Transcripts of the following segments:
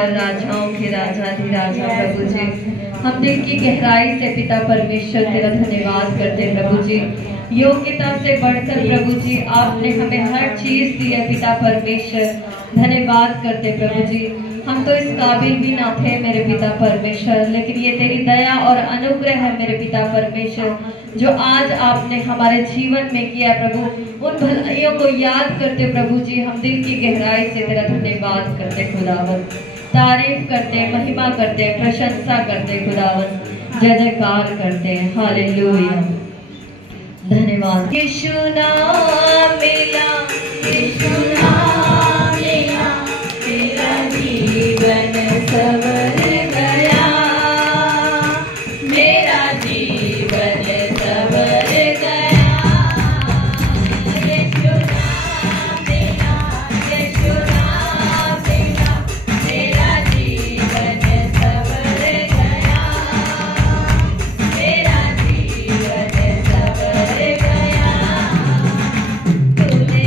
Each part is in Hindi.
परमेश्वर, राजाओं के राजा धीराजा प्रभु जी, हम दिल की गहराई से पिता परमेश्वर तेरा धन्यवाद करते हैं प्रभु जी। योग्यता से बढ़कर प्रभु जी आपने हमें हर चीज दी है पिता परमेश्वर, धन्यवाद करते प्रभु जी। हम तो इस काबिल भी ना थे मेरे पिता परमेश्वर, लेकिन ये तेरी दया और अनुग्रह है मेरे पिता परमेश्वर, जो आज आपने हमारे जीवन में किया प्रभु। उन भलाइयों को याद करते प्रभु जी हम दिल की गहराई से तेरा धन्यवाद करते खुदावन, तारीफ करते, महिमा करते, प्रशंसा करते खुदावन, जय जयकार करते हैं। हालेलुया, धन्यवाद। यीशु नाम मिला, यीशु नाम मिला, मेरा जीवन सवर गया, मेरा जीवन सवर गया। यीशु नाम मिला, यीशु नाम मिला, मेरा जीवन सवर गया, मेरा जीवन सवर गया। तूने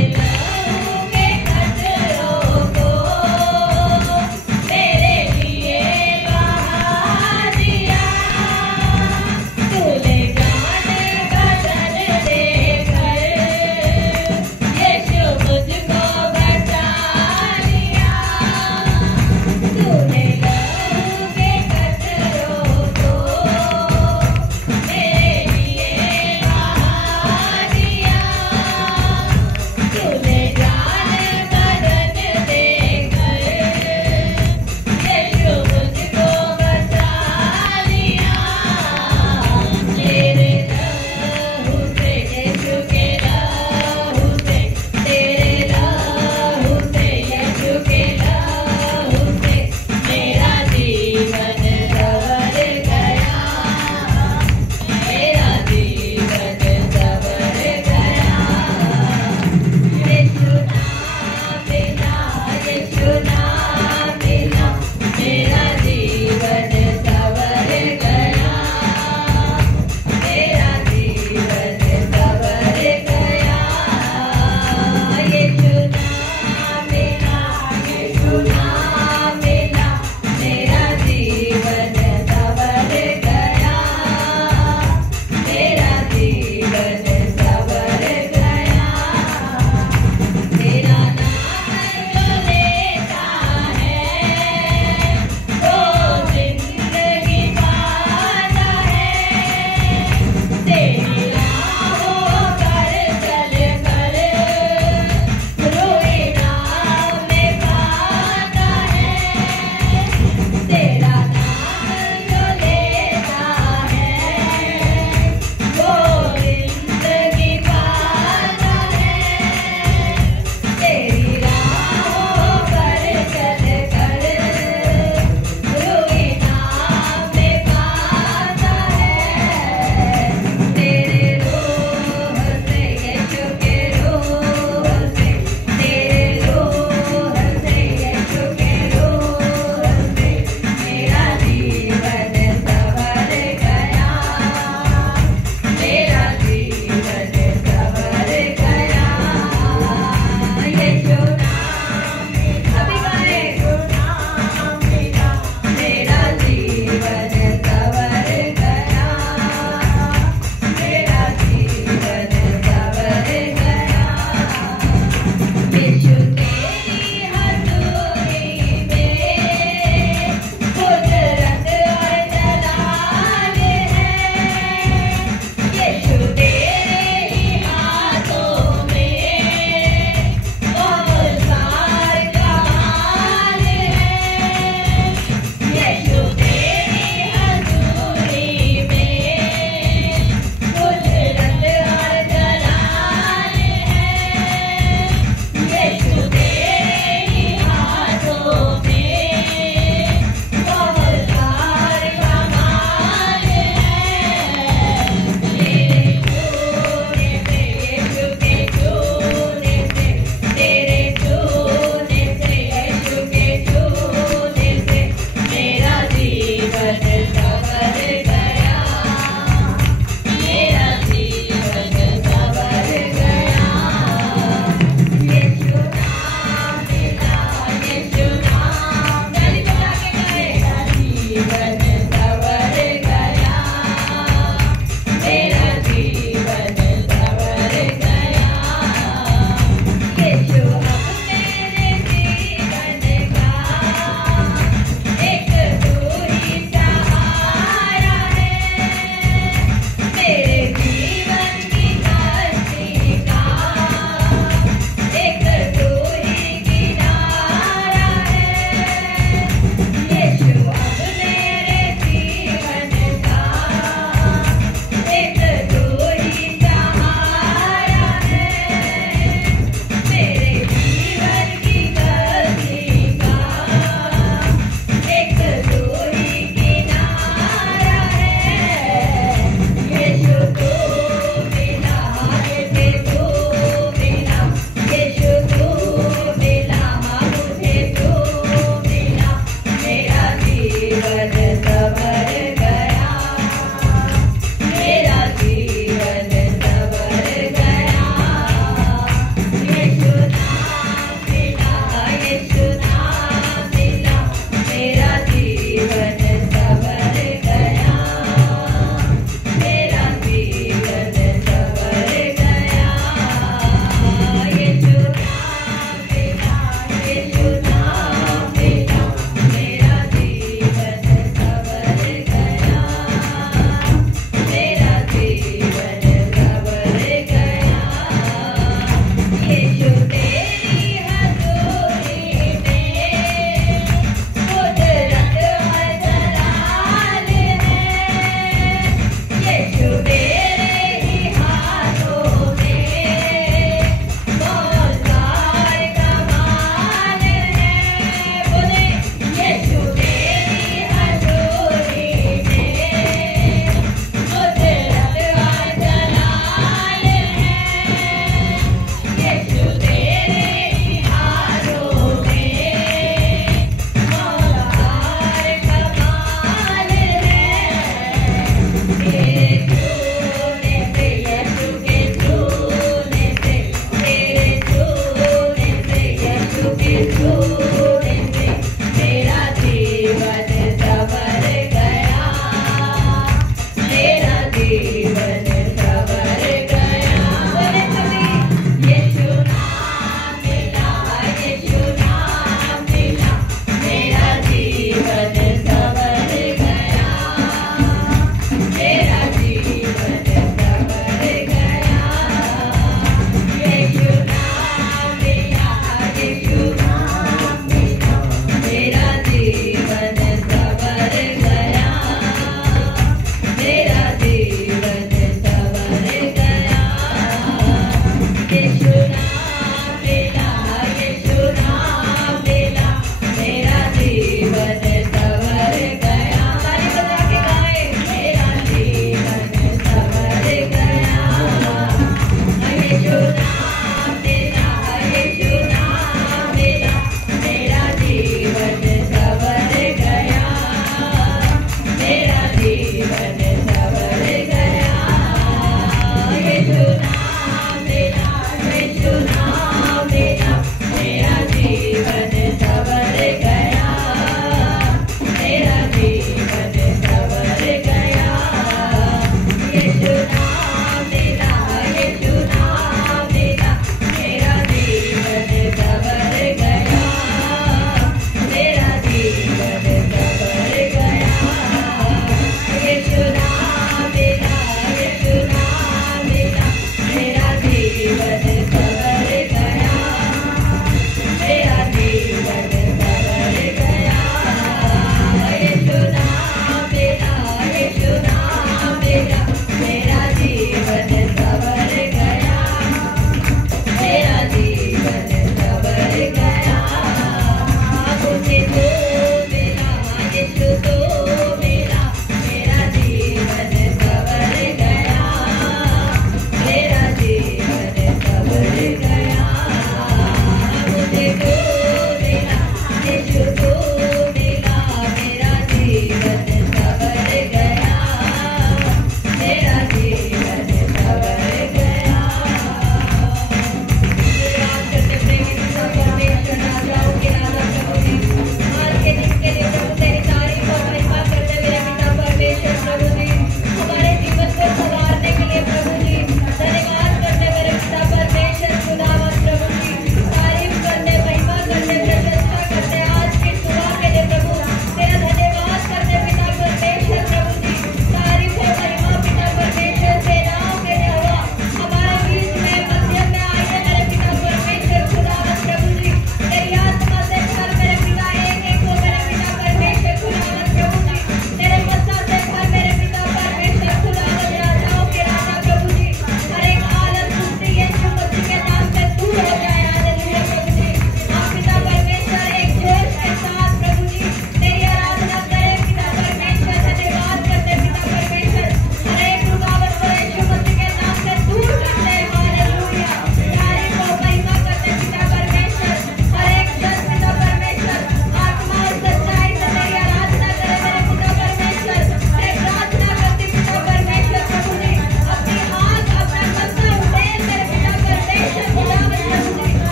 हमारे जीवन को संवारने के लिए प्रभु जी धन्यवाद करते मेरे पिता परमेश्वर खुदा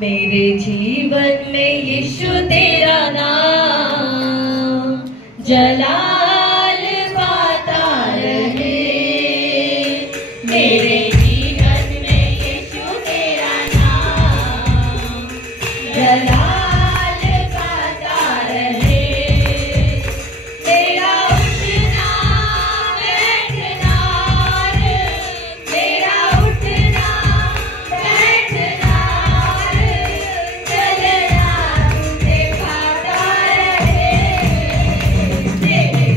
मेरे जीवन में यीशु तेरा नाम जलाल पाता रहे। मेरे जीवन में यीशु तेरा नाम जलाल पाता रहे। मेरा उठना बैठना मेरा उठना बैठना चलना तुझे खाता रहे। मेरे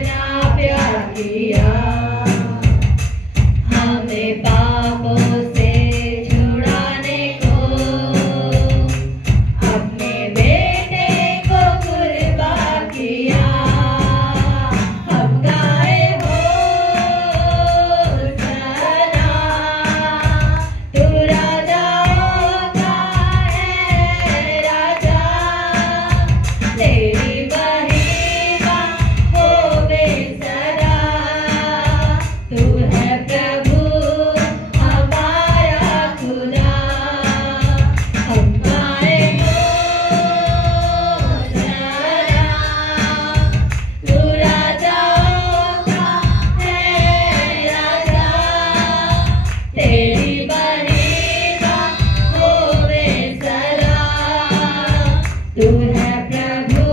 इतना प्यार किया, हमें पापों से छुड़ाने को अपने बेटे को कुर्बान किया। हम गाए होशाना, तू राजाओं का है राजा, तेरी महिमा होवे सदा। तू है प्रभु हमारा खुदा, हम गाए होशाना, तू राजाओं का है राजा, तेरी महिमा होवे सदा। तू है प्रभु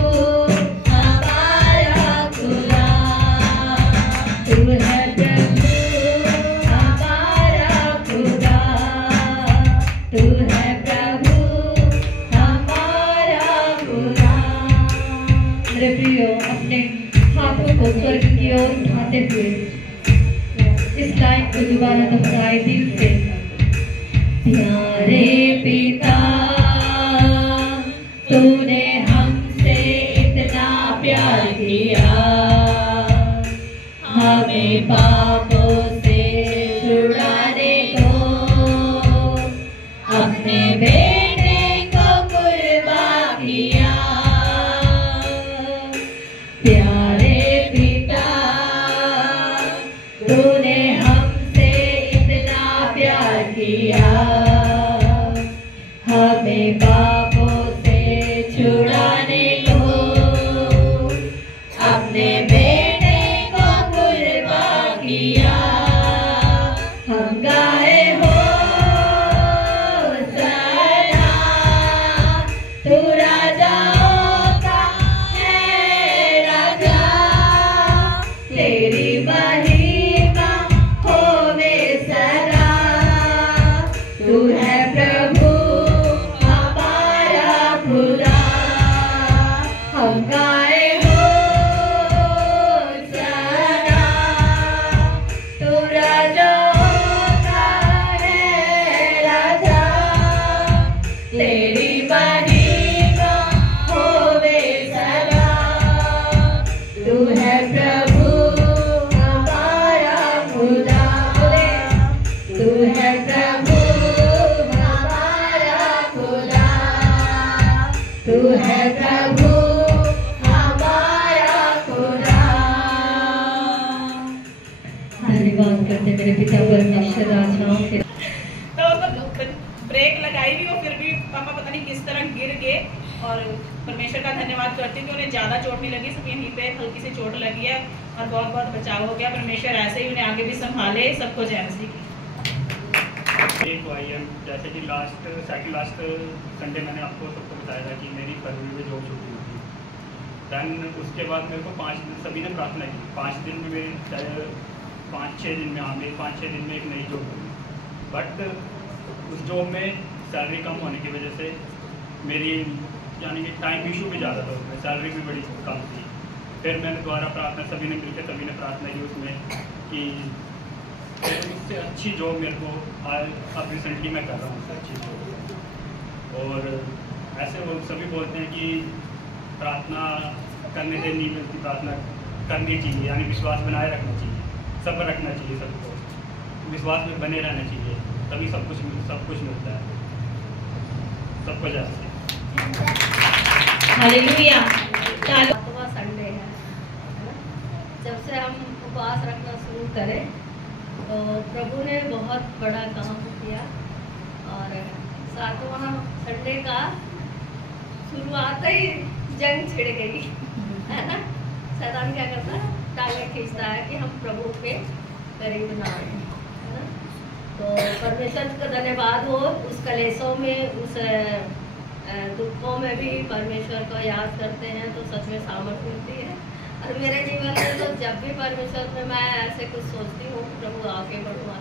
हमारा खुदा, तू है प्रभु हमारा खुदा, तू है प्रभु हमारा खुदा। मेरे प्रियो, अपने हाथों को स्वर्ग की ओर उठाते हुए इस लाइन को दोबारा दोहराए दिल से। प्यारे पिता, तूने हमसे इतना प्यार किया, हमें पापों से छुड़ाने को अपने बेटे को कुर्बान किया। प्यारे पिता, तूने हमसे इतना प्यार किया, हमें पापों से छुड़ाने को अपने बेटे को कुर्बान किया। हम गाए होशाना, तू राजाओं का है राजा, तेरी महिमा होवे सदा। तू है प्रभु हमारा खुदा, हम गाए होशाना, तू राजाओं का है राजा, तेरी महिमा होवे सदा। तू है प्रभु हमारा खुदा, तू है प्रभु हमारा खुदा, तू है प्रभु हमारा खुदा। धन्यवाद करते मेरे पिता परमेश्वर राजाओं के। तो ब्रेक लगाई भी और फिर भी पापा पता नहीं किस तरह गिर गए, और परमेश्वर का धन्यवाद करती हूँ कि उन्हें ज़्यादा चोट नहीं लगी, सिर्फ यहीं पे हल्की सी चोट लगी है और बहुत बहुत बचाव हो गया। परमेश्वर ऐसे ही उन्हें आगे भी संभाले, सबको जय मसीह की। तो आई एम जैसे कि लास्ट संडे मैंने आपको सबको बताया था कि मेरी फरवरी में जॉब छुट्टी हुई थी। दैन उसके बाद मेरे को 5 दिन सभी ने प्रार्थना की, 5 दिन में मेरी 5-6 दिन में मेरी 5-6 दिन में एक नई जॉब हुई। बट उस जॉब में सैलरी कम होने की वजह से मेरी यानी कि टाइम इशू भी ज़्यादा था, उसमें सैलरी भी बड़ी कम थी। फिर मैंने दोबारा प्रार्थना सभी ने मिलकर सभी ने प्रार्थना की उसमें कि उससे अच्छी जॉब मेरे को अब रिसेंटली मैं कर रहा हूँ, उससे अच्छी जॉब। और ऐसे वो सभी बोलते हैं कि प्रार्थना करने से नहीं मिलती, प्रार्थना करनी चाहिए, यानी विश्वास बनाए रखना चाहिए, सब्र रखना चाहिए, सबको विश्वास में बने रहना चाहिए, तभी सब कुछ मिलता है। सबको जाते हालेलुया। संडे है, जब से हम उपवास रखना शुरू करें तो प्रभु ने बहुत बड़ा काम किया। और 7वां संडे का शुरुआत ही जंग छिड़ गई, है ना। शैतान क्या करता है, टांगे खींचता है कि हम प्रभु के करीब ना आए, है ना। तो परमेश्वर का धन्यवाद हो, उस कलेशों में, उस दुखों में भी परमेश्वर को याद करते हैं तो सच में सामर्थ मिलती है। और मेरे जीवन में तो जब भी परमेश्वर में मैं ऐसे कुछ सोचती हूँ प्रभु आगे बढ़ूँ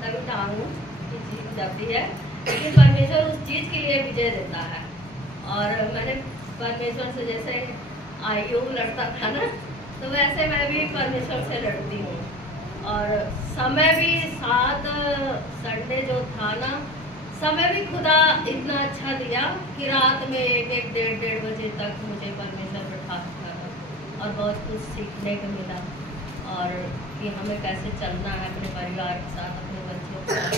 तभी ठानूँ की जीत जाती है, लेकिन परमेश्वर उस चीज़ के लिए विजय देता है। और मैंने परमेश्वर से जैसे आयु लड़ता था ना, तो वैसे मैं भी परमेश्वर से लड़ती हूँ। और समय भी 7 संडे जो था ना, समय भी खुदा इतना अच्छा दिया कि रात में 1-1, 1:30 बजे तक मुझे परमेश्वर बैठा था और बहुत कुछ सीखने को मिला, और कि हमें कैसे चलना है अपने परिवार के साथ, अपने बच्चों के साथ।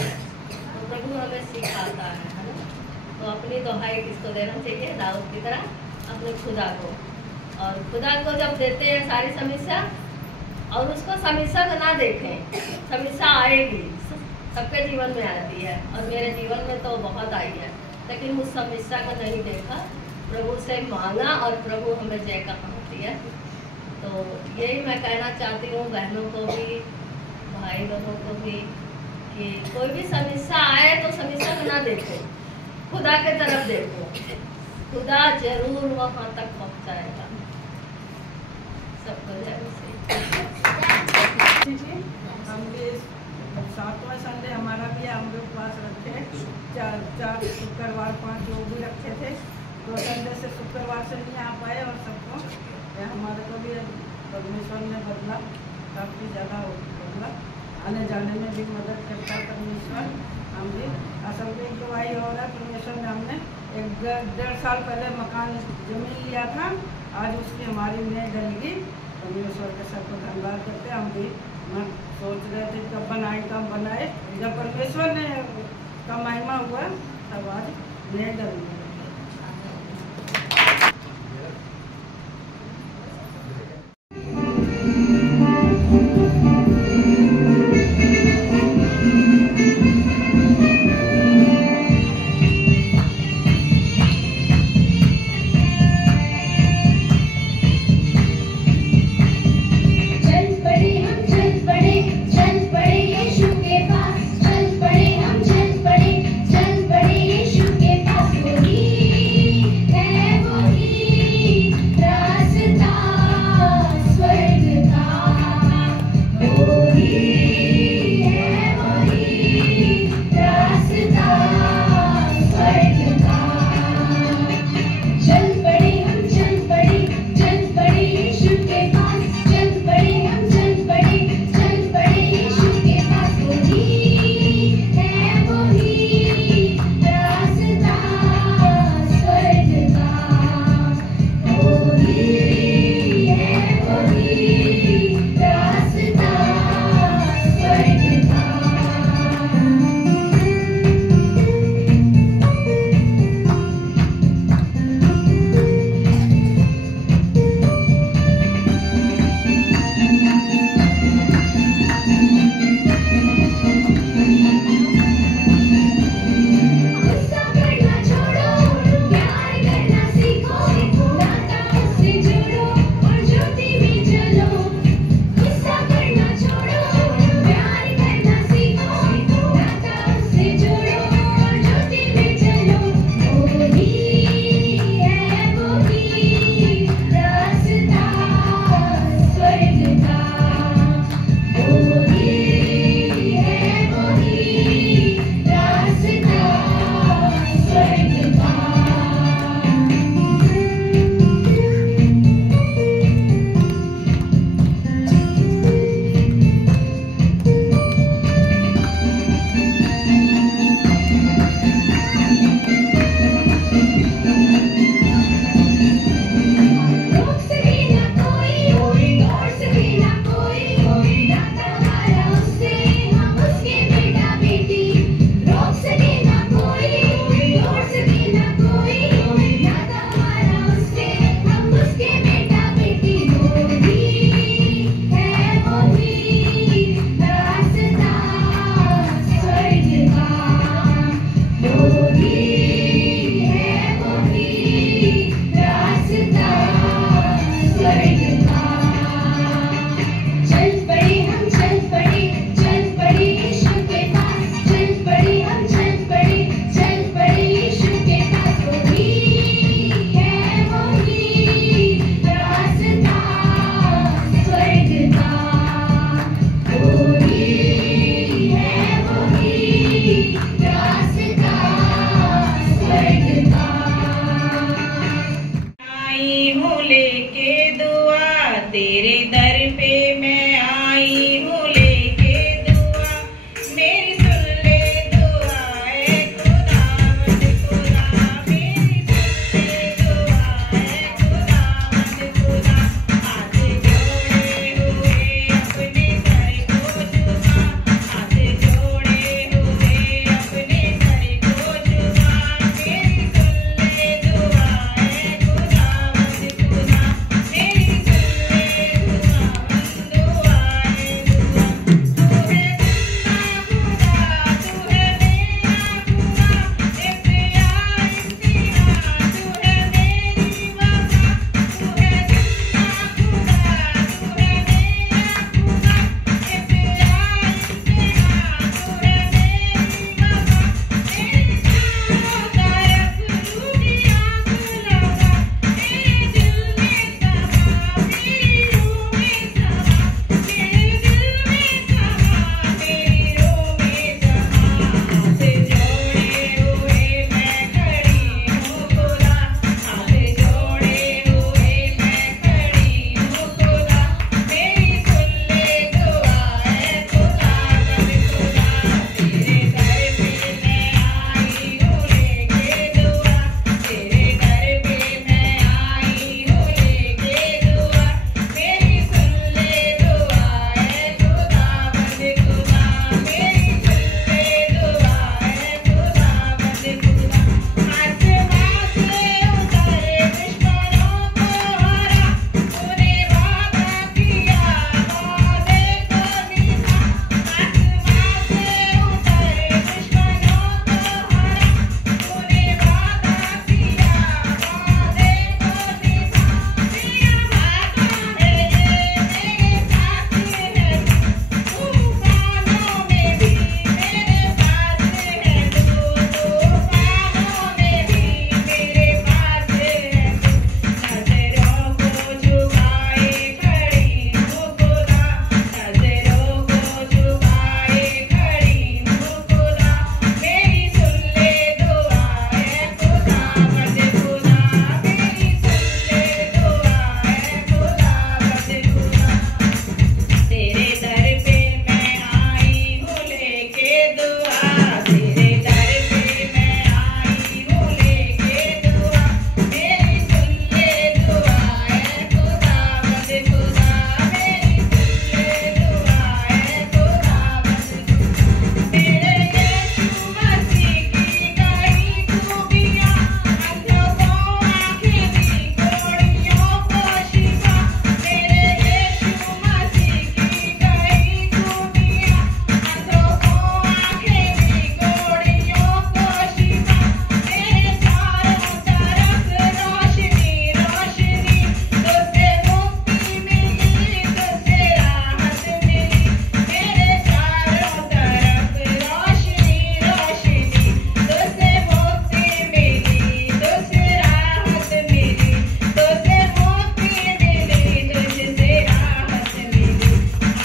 तो प्रभु हमें सिखाता है ना। तो अपनी दोहाई किसको देना चाहिए? दाऊद की तरह अपने खुदा को। और खुदा को जब देते हैं सारी समस्या, और उसको समस्या को ना देखें, समस्या आएगी, सबके जीवन में आती है, और मेरे जीवन में तो बहुत आई है, लेकिन उस समस्या को नहीं देखा, प्रभु से मांगा और प्रभु हमें जय कहाँ दिया। तो यही मैं कहना चाहती हूँ बहनों को भी, भाई लोगों को भी, कि कोई भी समस्या आए तो समस्या को ना देखो, खुदा के तरफ देखो, खुदा जरूर वहाँ तक पहुँचाएगा। सबको जय मसीह। हम भी 7वां संडे हमारा भी हम लोग उपवास रखे, 4 शुक्रवार 5 वो भी रखे थे। 2 संडे से शुक्रवार से नहीं आ पाए, और सबको हमारे को भी परमेश्वर ने बदला, काफ़ी ज़्यादा बदला, आने जाने में भी मदद करता परमेश्वर। हम भी असल में गवाही हो रहा है, परमेश्वर ने हमने 1-1.5 साल पहले मकान जमीन लिया था, आज उसकी हमारी मेज डलेगी। परमेश्वर के सबको धन्यवाद करते। हम भी सोच रहे थे कब बनाए, जब परमेश्वर ने का महिमा हुआ तब आज मेज डलेगी। चल पड़े यीशु के पास, वो दर पे मैं आई हूँ लेके दुआ, मेरी सुन ले दुआ है खुदावंद खुदा, मेरी सुन ले दुआ है खुदावंद खुदा। हाथ जोड़े हुए अपने सर को झुका, हाथ जोड़े हुए अपने सर को झुका, मेरी सुन ले दुआ है खुदावंद खुदा, मेरी सुन ले खुदावंद दुआ है दुआ। तू है जिंदा खुदा, तू है मेरा खुदा, ए प्यार तेरा, तू है मेरी वफा, तू है जिंदा खुदा, तू है मेरा खुदा, ए प्यार तेरा, तू है मेरी वफा। मेरे चारों तरफ रूठी आग लगा, मेरे दिल में समा, मेरी रूह में समा, मेरे दिल में समा, मेरी रूह में समा। हाथ जोड़े हुए मैं खड़ी हूँ खुदा, हाथ जोड़े हुए मैं खड़ी हूँ खुदा, मेरी सुन ले दुआ है खुदावंद खुदा। तेरे दर पे मैं आई हूँ लेके दुआ, तेरे दर पे मैं आई हूँ लेके दुआ, मेरी सुन ले दुआ है खुदावंद खुदा, मेरी सुन ले दुआ है खुदावंद खुदा। आसमां से उतरे दुश्मनों को हरा, तूने वादा किया वादे को निभा। आसमां से उतरे दुश्मनों को हरा, तूने वादा किया वादे को निभा। तेरा वादा है ये मेरे साथ है, तूफानों में भी मेरे पास है तू, तूफानों में भी मेरे पास है तू। नजरों को झुकाए खड़ी हूँ खुदा, नजरों को झुकाए खड़ी हूँ खुदा, मेरी सुन ले दुआ है खुदावंद खुदा, मेरी सुन ले दुआ है खुदावंद खुदा। तेरे दर पे मैं आई हूँ लेके दुआ, तेरे दर पे मैं आई हूँ लेके दुआ, मेरी सुन ले दुआ है खुदावंद खुदा, मेरी सुन ले दुआ है खुदावंद खुदा। मेरे यीशु मसीह की गई खूबियाँ, अंधों को आँखें दी, कोढ़ियों को शिफा। मेरे यीशु मसीह की गई खूबियाँ, अंधों को आँखें दी, कोढ़ियों को शिफा। मेरे चारों तरफ रोशनी रोशनी, तुझसे मुक्ति मिली, तुझसे राहत मिली। मेरे चारों तरफ रोशनी रोशनी, तुझसे मुक्ति मिली, तुझसे राहत मिली, तुझसे मुक्ति मिली, तुझसे राहत मिली।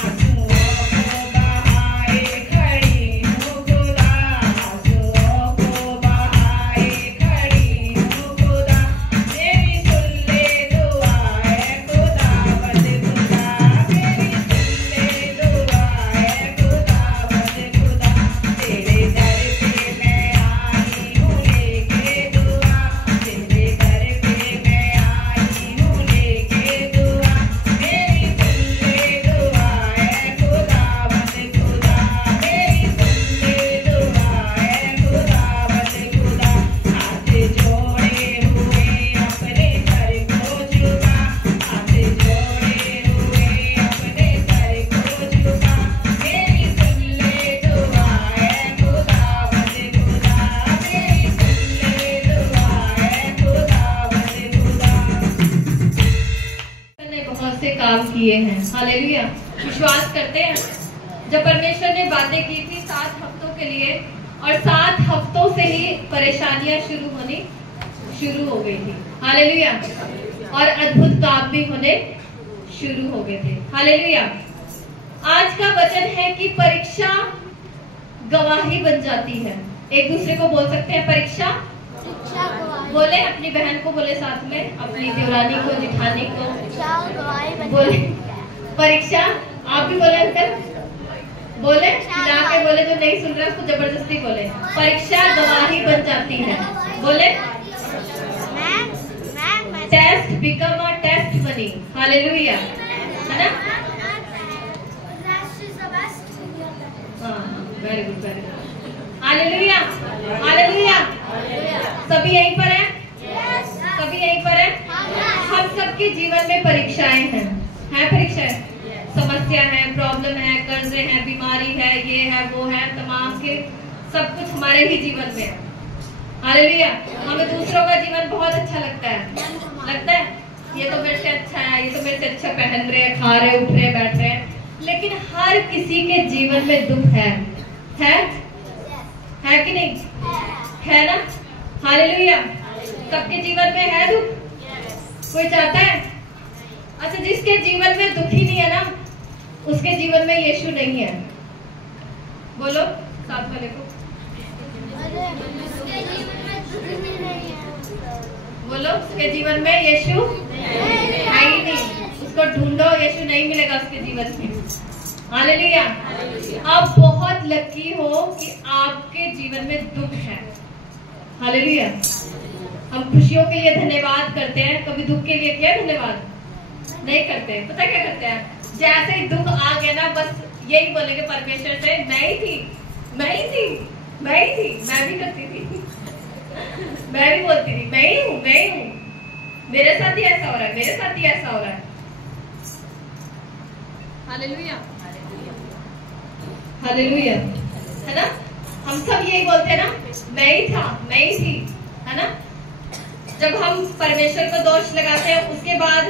आंसुओं को बहाए खड़ी हूँ खुदा, आंसुओं को बहाए खड़ी हूँ खुदा, मेरी सुन ले दुआ है खुदावंद खुदा, मेरी सुन ले दुआ है खुदावंद खुदा। तेरे दर पे मैं आई हूँ लेके दुआ, तेरे दर पे मैं आई हूँ लेके दुआ, मेरी सुन ले दुआ है खुदावंद खुदा, मेरी सुन ले दुआ है खुदावंद खुदा। हाथ जोड़े हुए अपने सर को झुका, हाथ जोड़े हुए अपने सर को झुका, मेरी सुन ले दुआ है खुदावंद खुदा, मेरी सुन ले दुआ है खुदावंद खुदा। ने बहुत से काम किए हैं, हालेलुया। विश्वास करते हैं जब परमेश्वर ने बातें की थी 7 हफ्तों के लिए, और 7 हफ्तों से ही परेशानियां शुरू हो गई थी, हालेलुया। और अद्भुत काम भी होने शुरू हो गए थे, हालेलुया। आज का वचन है कि परीक्षा गवाही बन जाती है। एक दूसरे को बोल सकते हैं परीक्षा बोले, अपनी बहन को बोले, साथ में अपनी देवरानी को, जिठानी को बोले, परीक्षा आप भी बोले अंकल, बोले ला के बोले, जो नहीं सुन रहा उसको जबरदस्ती बोले। परीक्षा गवाही बन जाती है, बोले test become a testimony. Hallelujah, है ना? हाँ, very good, very good. Hallelujah, hallelujah. सभी यहीं पर है? सभी यहीं पर है? हम सबके जीवन में परीक्षाएं हैं, परीक्षाएं, समस्या है, प्रॉब्लम है, कर्जे हैं, बीमारी है, ये है, वो है, तमाम के सब कुछ हमारे ही जीवन में है। हालेलुया। हमें दूसरों का जीवन बहुत अच्छा लगता है, ये तो मेरे से अच्छा है, ये तो मेरे से अच्छा पहन रहे हैं, खा रहे, उठ रहे, बैठ रहे हैं। लेकिन हर किसी के जीवन में दुख है कि नहीं? है ना? हालेलुया। सबके जीवन में है दुख? कोई चाहता है? अच्छा, जिसके जीवन में दुख ही नहीं है ना, उसके जीवन में यीशु नहीं है। बोलो साथ वाले को, बोलो उसके जीवन में यीशु है ही नहीं। उसको ढूंढो, यीशु नहीं मिलेगा उसके जीवन में। हालेलुया। आप बहुत लकी हो कि आपके जीवन में दुख है। हालेलुया। हम खुशियों के लिए धन्यवाद करते हैं, कभी दुख के लिए क्या धन्यवाद नहीं करते? पता क्या करते हैं? जैसे ही दुख आ गया ना, बस यही बोलेंगे परमेश्वर से, मैं ही थी, मैं भी करती थी, मैं भी बोलती थी, मैं ही हूँ, मेरे साथ ही ऐसा हो रहा है, मेरे साथ ही ऐसा हो रहा है। हालेलुया, हालेलुया, है ना? हम सब यही बोलते हैं ना, मैं ही था, मैं ही थी, है ना? जब हम परमेश्वर को दोष लगाते हैं, उसके बाद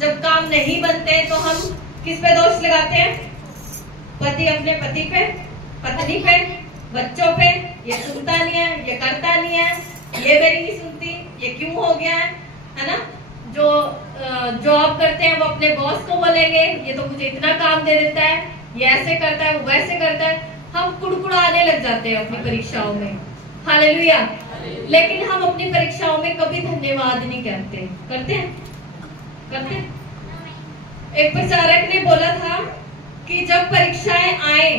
जब काम नहीं बनते तो हम किस पे दोष लगाते हैं? पति अपने पति पे, पत्नी पे, बच्चों पे, ये सुनता नहीं है, ये करता नहीं है, ये मेरी नहीं सुनती, ये क्यों हो गया है ना? जो जॉब करते हैं वो अपने बॉस को बोलेंगे, ये तो मुझे इतना काम दे देता है, ये ऐसे करता है, वो वैसे करता है। हम कुड़कुड़ाने लग जाते हैं अपनी परीक्षाओं में। हालेलुया। लेकिन हम अपनी परीक्षाओं में कभी धन्यवाद नहीं करते। करते हैं? एक प्रचारक ने बोला था कि जब परीक्षाएं आए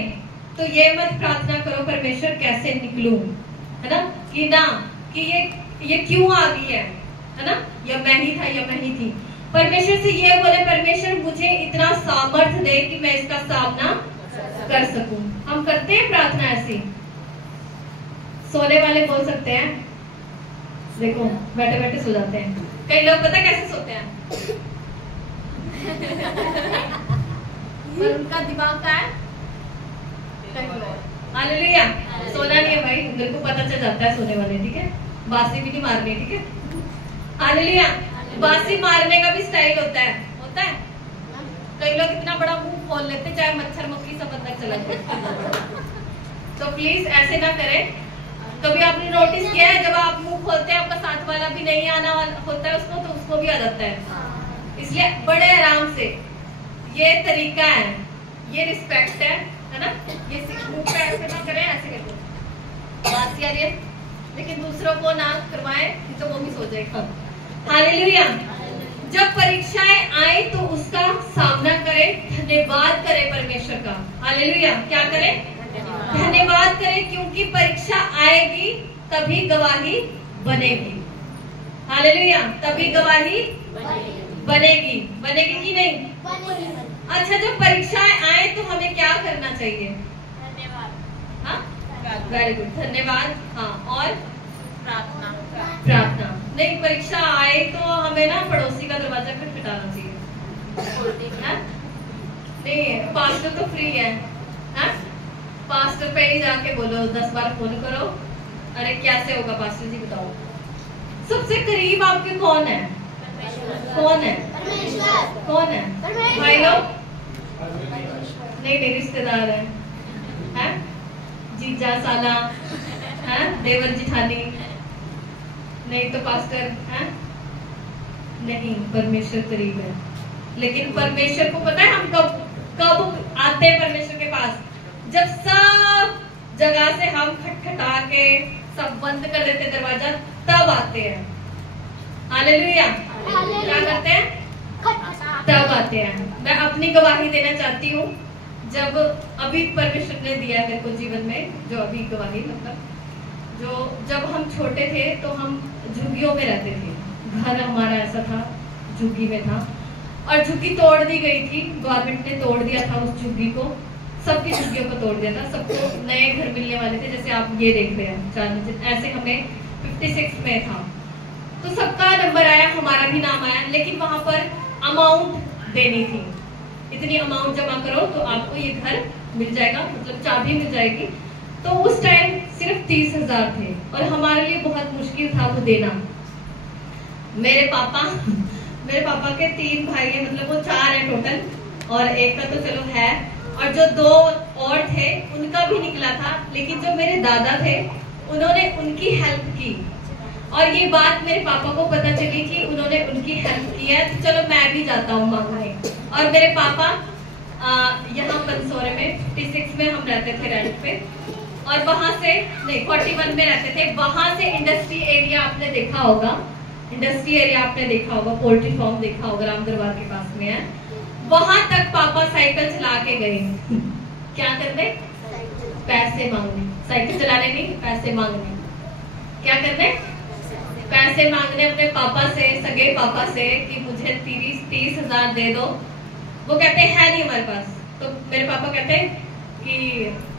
तो ये मत प्रार्थना करो परमेश्वर कैसे निकलूं, है ना? कि ये क्यों आ गई है ना? या मैं ही था या मैं ही थी। परमेश्वर से ये बोले, परमेश्वर मुझे इतना सामर्थ्य दे कि मैं इसका सामना कर सकूं। हम करते हैं प्रार्थना ऐसी। सोने वाले बोल सकते हैं, देखो बैठे बैठे सो जाते हैं। कई लोग पता कैसे सोते हैं? पर उनका दिमाग का है कहीं और। हालेलुया। सोना नहीं है भाई, मेरे को पता चल जाता है सोने वाले, ठीक है? बासी भी नहीं मारनी, ठीक है? हालेलुया। बासी मारने का भी स्टाइल होता है। कई लोग इतना बड़ा मुंह खोल लेते चाहे मच्छर मक्खी सब अंदर चला जाए। तो प्लीज ऐसे ना करें। कभी आपने नोटिस किया है, जब आप मुंह खोलते हैं आपका साथ वाला भी नहीं आना होता है उसको, तो उसको भी आ जाता है। इसलिए बड़े आराम से, ये तरीका है, ये रिस्पेक्ट है ना? ये मुंह पे ऐसे ना करें, ऐसे करते बात आ रही है, लेकिन दूसरों को ना करवाएं तो वो भी सो जाएगा। हालेलुया। जब परीक्षाएं आए तो उसका सामना करें, धन्यवाद करें परमेश्वर का। हालेलुया। क्या करें? धन्यवाद करें, क्योंकि परीक्षा आएगी तभी गवाही बनेगी। हालेलुया। तभी गवाही बनेगी कि नहीं? अच्छा, जब परीक्षाएं आए तो हमें क्या करना चाहिए? हाँ, वेरी गुड, धन्यवाद। हाँ, और प्रार्थना। नहीं, परीक्षा आए तो हमें ना पड़ोसी का दरवाजा खटखटाना चाहिए। नहीं, पास्टर तो फ्री है, पास्टर पे ही जाके बोलो, 10 बार फोन करो, अरे कैसे होगा पास्टर जी बताओ। सबसे करीब आपके कौन है? कौन है? भाई लोग? नहीं, रिश्तेदार है, जीजा साला है, देवर जिठानी, नहीं तो पास्टर है। नहीं, परमेश्वर करीब है। लेकिन परमेश्वर को पता है हम कब आते हैं परमेश्वर के पास? जब सब जगह से हम खटखटा के सब बंद कर देते दरवाजा, तब आते हैं। हालेलुया। क्या करते हैं? तब आते हैं। मैं अपनी गवाही देना चाहती हूँ। जब अभी परमेश्वर ने दिया मेरे को जीवन में, जो अभी गवाही मतलब जो जब हम छोटे थे तो हम झुग्गियों में रहते थे। घर हमारा ऐसा था, झुग्गी में था, और झुग्गी तोड़ दी गई थी। गवर्नमेंट ने तोड़ दिया था उस झुग्गी को, सबकी झुग्गियों को तोड़ दिया था। सबको नए घर मिलने वाले थे, जैसे आप ये देख रहे हैं 4 मंजिल, ऐसे हमें 56 में था। तो सबका नंबर आया, हमारा भी नाम आया, लेकिन वहां पर अमाउंट देनी थी। इतनी अमाउंट जमा करो तो आपको ये घर मिल जाएगा, मतलब चाबी मिल जाएगी। तो उस टाइम सिर्फ 30,000 थे और हमारे लिए बहुत मुश्किल था वो देना। मेरे पापा के 3 भाई हैं, मतलब वो 4 हैं टोटल, और एक का तो चलो है, और जो 2 और थे उनका भी निकला था। लेकिन जो मेरे दादा थे उन्होंने उनकी हेल्प की, और ये बात मेरे पापा को पता चली कि उन्होंने उनकी हेल्प की है, तो चलो मैं भी जाता हूँ मांगने। और मेरे पापा यहाँ पंसोरे में 56 में हम रहते थे रेंट पे, और वहां से नहीं 41 में रहते थे। वहां से इंडस्ट्री एरिया आपने देखा होगा, इंडस्ट्री एरिया आपने देखा होगा, पोल्ट्री फार्म देखा होगा, राम दरबार के पास में है। वहां तक पापा साइकिल चला के गए। क्या करने? पैसे मांगने। साइकिल चलाने नहीं, पैसे मांगने। क्या करने? पैसे मांगने अपने पापा से, सगे पापा से, कि मुझे 30,000 दे दो। वो कहते है नहीं हमारे पास। तो मेरे पापा कहते कि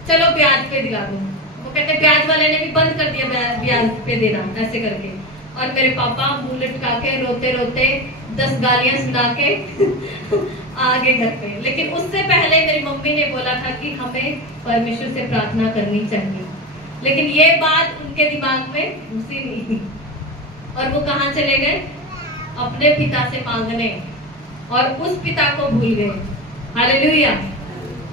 चलो ब्याज पे दिला दो। वो कहते ब्याज वाले ने भी बंद कर दिया ब्याज पे देना, ऐसे करके। और मेरे पापा मुंह लटका के रोते रोते 10 गालियां सुना के आगे घर पे। लेकिन उससे पहले मेरी मम्मी ने बोला था कि हमें परमेश्वर से प्रार्थना करनी चाहिए, लेकिन ये बात उनके दिमाग में घुसी नहीं, और वो कहाँ चले गए? अपने पिता से मांगने, और उस पिता को भूल गए। हालेलुया।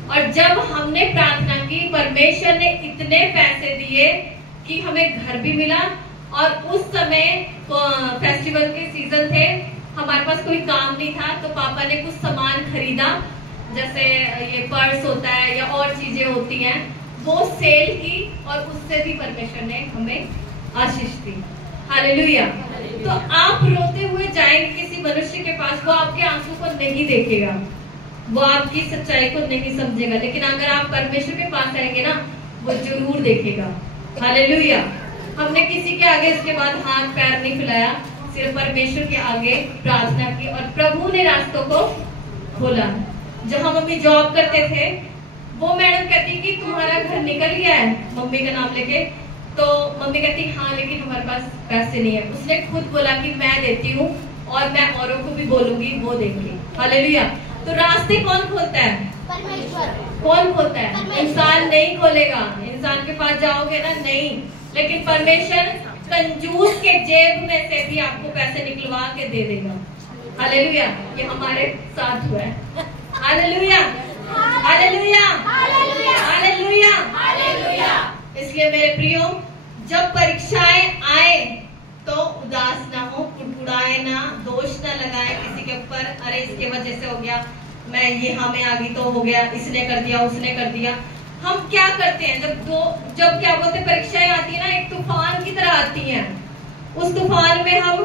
और जब हमने प्रार्थना की, परमेश्वर ने इतने पैसे दिए कि हमें घर भी मिला। और उस समय फेस्टिवल के सीजन थे, हमारे पास कोई काम नहीं था, तो पापा ने कुछ सामान खरीदा, जैसे ये पर्स होता है या और चीजें होती हैं, वो सेल की, और उससे भी परमेश्वर ने हमें आशीष दी। हालेलुया। तो आप रोते हुए जाएंगे किसी मनुष्य के पास, वो आपके आंसू को नहीं देखेगा, वो आपकी सच्चाई को नहीं समझेगा, लेकिन अगर आप परमेश्वर के पास आएंगे ना, वो जरूर देखेगा। हालेलुया। हमने किसी के आगे इसके बाद हाथ पैर नहीं फैलाया, सिर्फ परमेश्वर के आगे प्रार्थना की, और प्रभु ने रास्तों को खोला। जहां मम्मी जॉब करते थे, वो मैडम कहती कि तुम्हारा घर निकल गया है, मम्मी का नाम लेके। तो मम्मी कहती हाँ, लेकिन हमारे पास पैसे नहीं है। उसने खुद बोला कि मैं देती हूँ, और मैं औरों को भी बोलूंगी, वो देंगे। हालेलुया। तो रास्ते कौन खोलता है? परमेश्वर। कौन खोलता है? इंसान नहीं खोलेगा। इंसान के पास जाओगे ना, नहीं, लेकिन परमेश्वर कंजूस के जेब में से भी आपको पैसे निकलवा के दे देगा। हालेलुया। ये हमारे साथ हुआ है। Hallelujah, hallelujah, hallelujah, hallelujah. इसलिए मेरे प्रियो, जब परीक्षाएं आए तो उदास ना हो, कुड़कुड़ाए ना, दोष ना लगाए किसी के ऊपर, अरे इसके वजह से हो गया, मैं यहाँ में आ गई तो हो गया, इसने कर दिया, उसने कर दिया। हम क्या करते हैं जब क्या बोलते परीक्षाएं आती है ना, एक तूफान की तरह आती हैं। उस तूफान में हम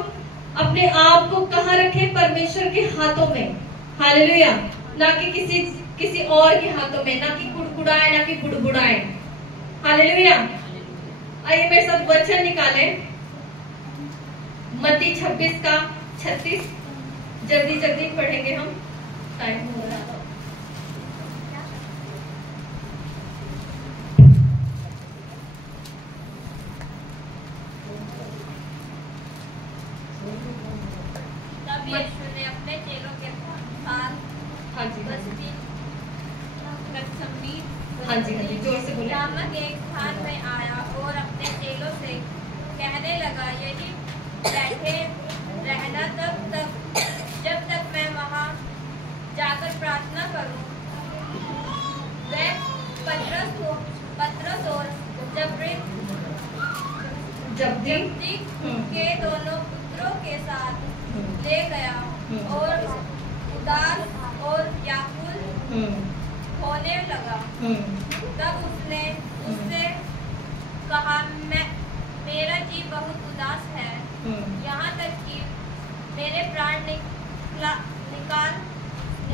अपने आप को कहाँ रखें? परमेश्वर के हाथों में। हालेलुया। ना कि किसी और के हाथों में, ना कि कुड़कुड़ाए, ना कि बुड़बुड़ाए। हालेलुया। आइए मेरे साथ वचन निकाले, मत्ती 26 का 36। जल्दी जल्दी पढ़ेंगे हम, टाइम हो रहा है। यीशु ने अपने चेलों के साथ हाँ जी, बस्ती गतसमनी हाँ जी, हाँ जी, जोर से बोले। नामक एक स्थान में आया और अपने चेलों से कहने लगा, यही बैठे रहना तब तक जब तक मैं वहाँ जाकर प्रार्थना करूं। वह पतरस और जब्दी के दोनों पुत्रों के साथ ले गया और उदास और व्याकुल होने लगा। तब उसने उससे कहा, मेरा जी बहुत उदास है, यहाँ तक कि मेरे प्राण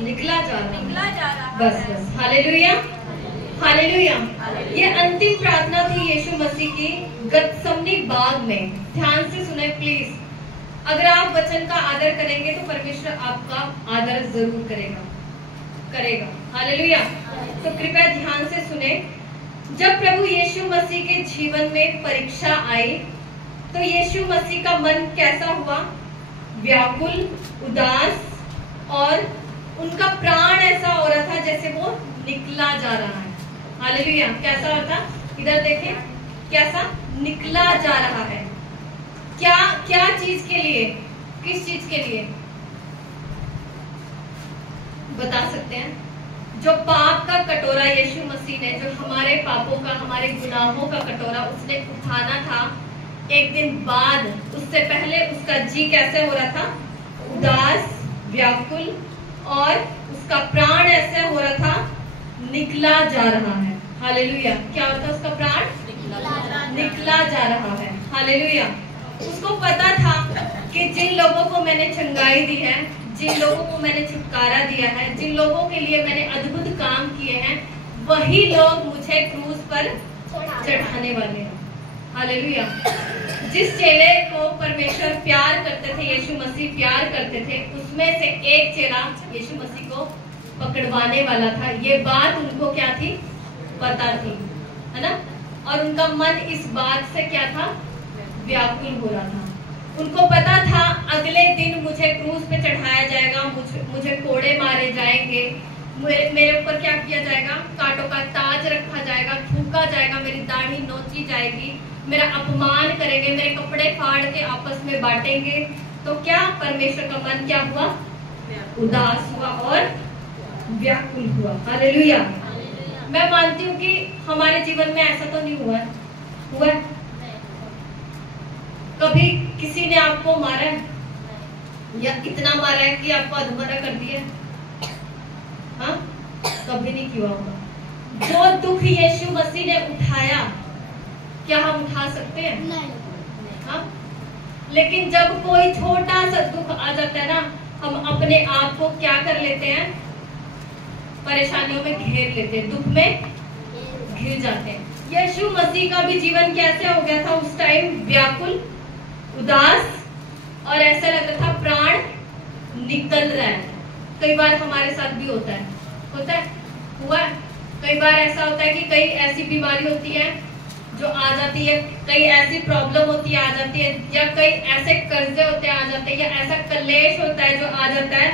निकला जा रहा है। बस बस, हालेलुया हालेलुया। ये अंतिम प्रार्थना थी यीशु मसीह की गतसमनी बाग में। ध्यान से सुने प्लीज। अगर आप वचन का आदर करेंगे तो परमेश्वर आपका आदर जरूर करेगा। हालेलुया। तो कृपया ध्यान से सुने। जब प्रभु यीशु मसीह के जीवन में परीक्षा आई तो यीशु मसीह का मन कैसा हुआ? व्याकुल, उदास, और उनका प्राण ऐसा हो रहा था जैसे वो निकला जा रहा है। हालेलुया। कैसा होता? इधर देखें, कैसा निकला जा रहा है। क्या चीज के लिए? किस चीज के लिए बता सकते हैं? जो पाप का कटोरा यीशु मसीह ने, जो हमारे पापों का, हमारे गुनाहों का कटोरा उसने उठाना था, एक दिन बाद, उससे पहले उसका जी कैसे हो रहा था? उदास, व्याकुल, और उसका प्राण ऐसे हो रहा था, निकला जा रहा है। हालेलुया। क्या होता? उसका प्राण निकला जा रहा है। हालेलुया। उसको पता था कि जिन लोगों को मैंने चंगाई दी है, जिन लोगों को मैंने छुटकारा दिया है, जिन लोगों के लिए मैंने अद्भुत काम किए हैं, वही लोग मुझे क्रूस पर चढ़ाने वाले हैं। हालेलुया। जिस चेले को परमेश्वर प्यार करते थे, यीशु मसीह प्यार करते थे, उसमें से एक चेला यीशु मसीह को पकड़वाने वाला था। ये बात उनको क्या थी? पता थी, है ना? और उनका मन इस बात से क्या था? व्याकुल हो रहा था। उनको पता था अगले दिन मुझे क्रूस पे चढ़ाया जाएगा, मुझे कोड़े मारे जाएंगे, मेरे ऊपर क्या किया जाएगा? कांटों का ताज रखा जाएगा, थूका जाएगा, मेरी दाढ़ी नोची जाएगी, मेरा अपमान करेंगे, मेरे कपड़े फाड़ के आपस में बांटेंगे। तो क्या परमेश्वर का मन क्या हुआ? उदास हुआ और व्याकुल हुआ। हालेलुया। मैं मानती हूँ कि हमारे जीवन में ऐसा तो नहीं हुआ है? कभी किसी ने आपको मारा है, या इतना मारा है कि आपको अधमरा कर दिया? हाँ, कभी नहीं किया होगा। जो दुख यीशु मसीह ने उठाया, क्या हम उठा सकते हैं? नहीं। हाँ? लेकिन जब कोई छोटा सा दुख आ जाता है ना, हम अपने आप को क्या कर लेते हैं? परेशानियों में घेर लेते हैं, दुख में घिर जाते हैं। यीशु मसीह का भी जीवन कैसे हो गया था उस टाइम? व्याकुल, उदास, और ऐसा लग रहा था प्राण निकल रहा है। कई बार हमारे साथ भी होता है हुआ है। कई बार ऐसा होता है कि कई ऐसी बीमारी होती है जो आ जाती है, कई ऐसी प्रॉब्लम होती है आ जाती है, या कई ऐसे कर्जे होते हैं आ जाते हैं, या ऐसा कलेश होता है जो आ जाता है,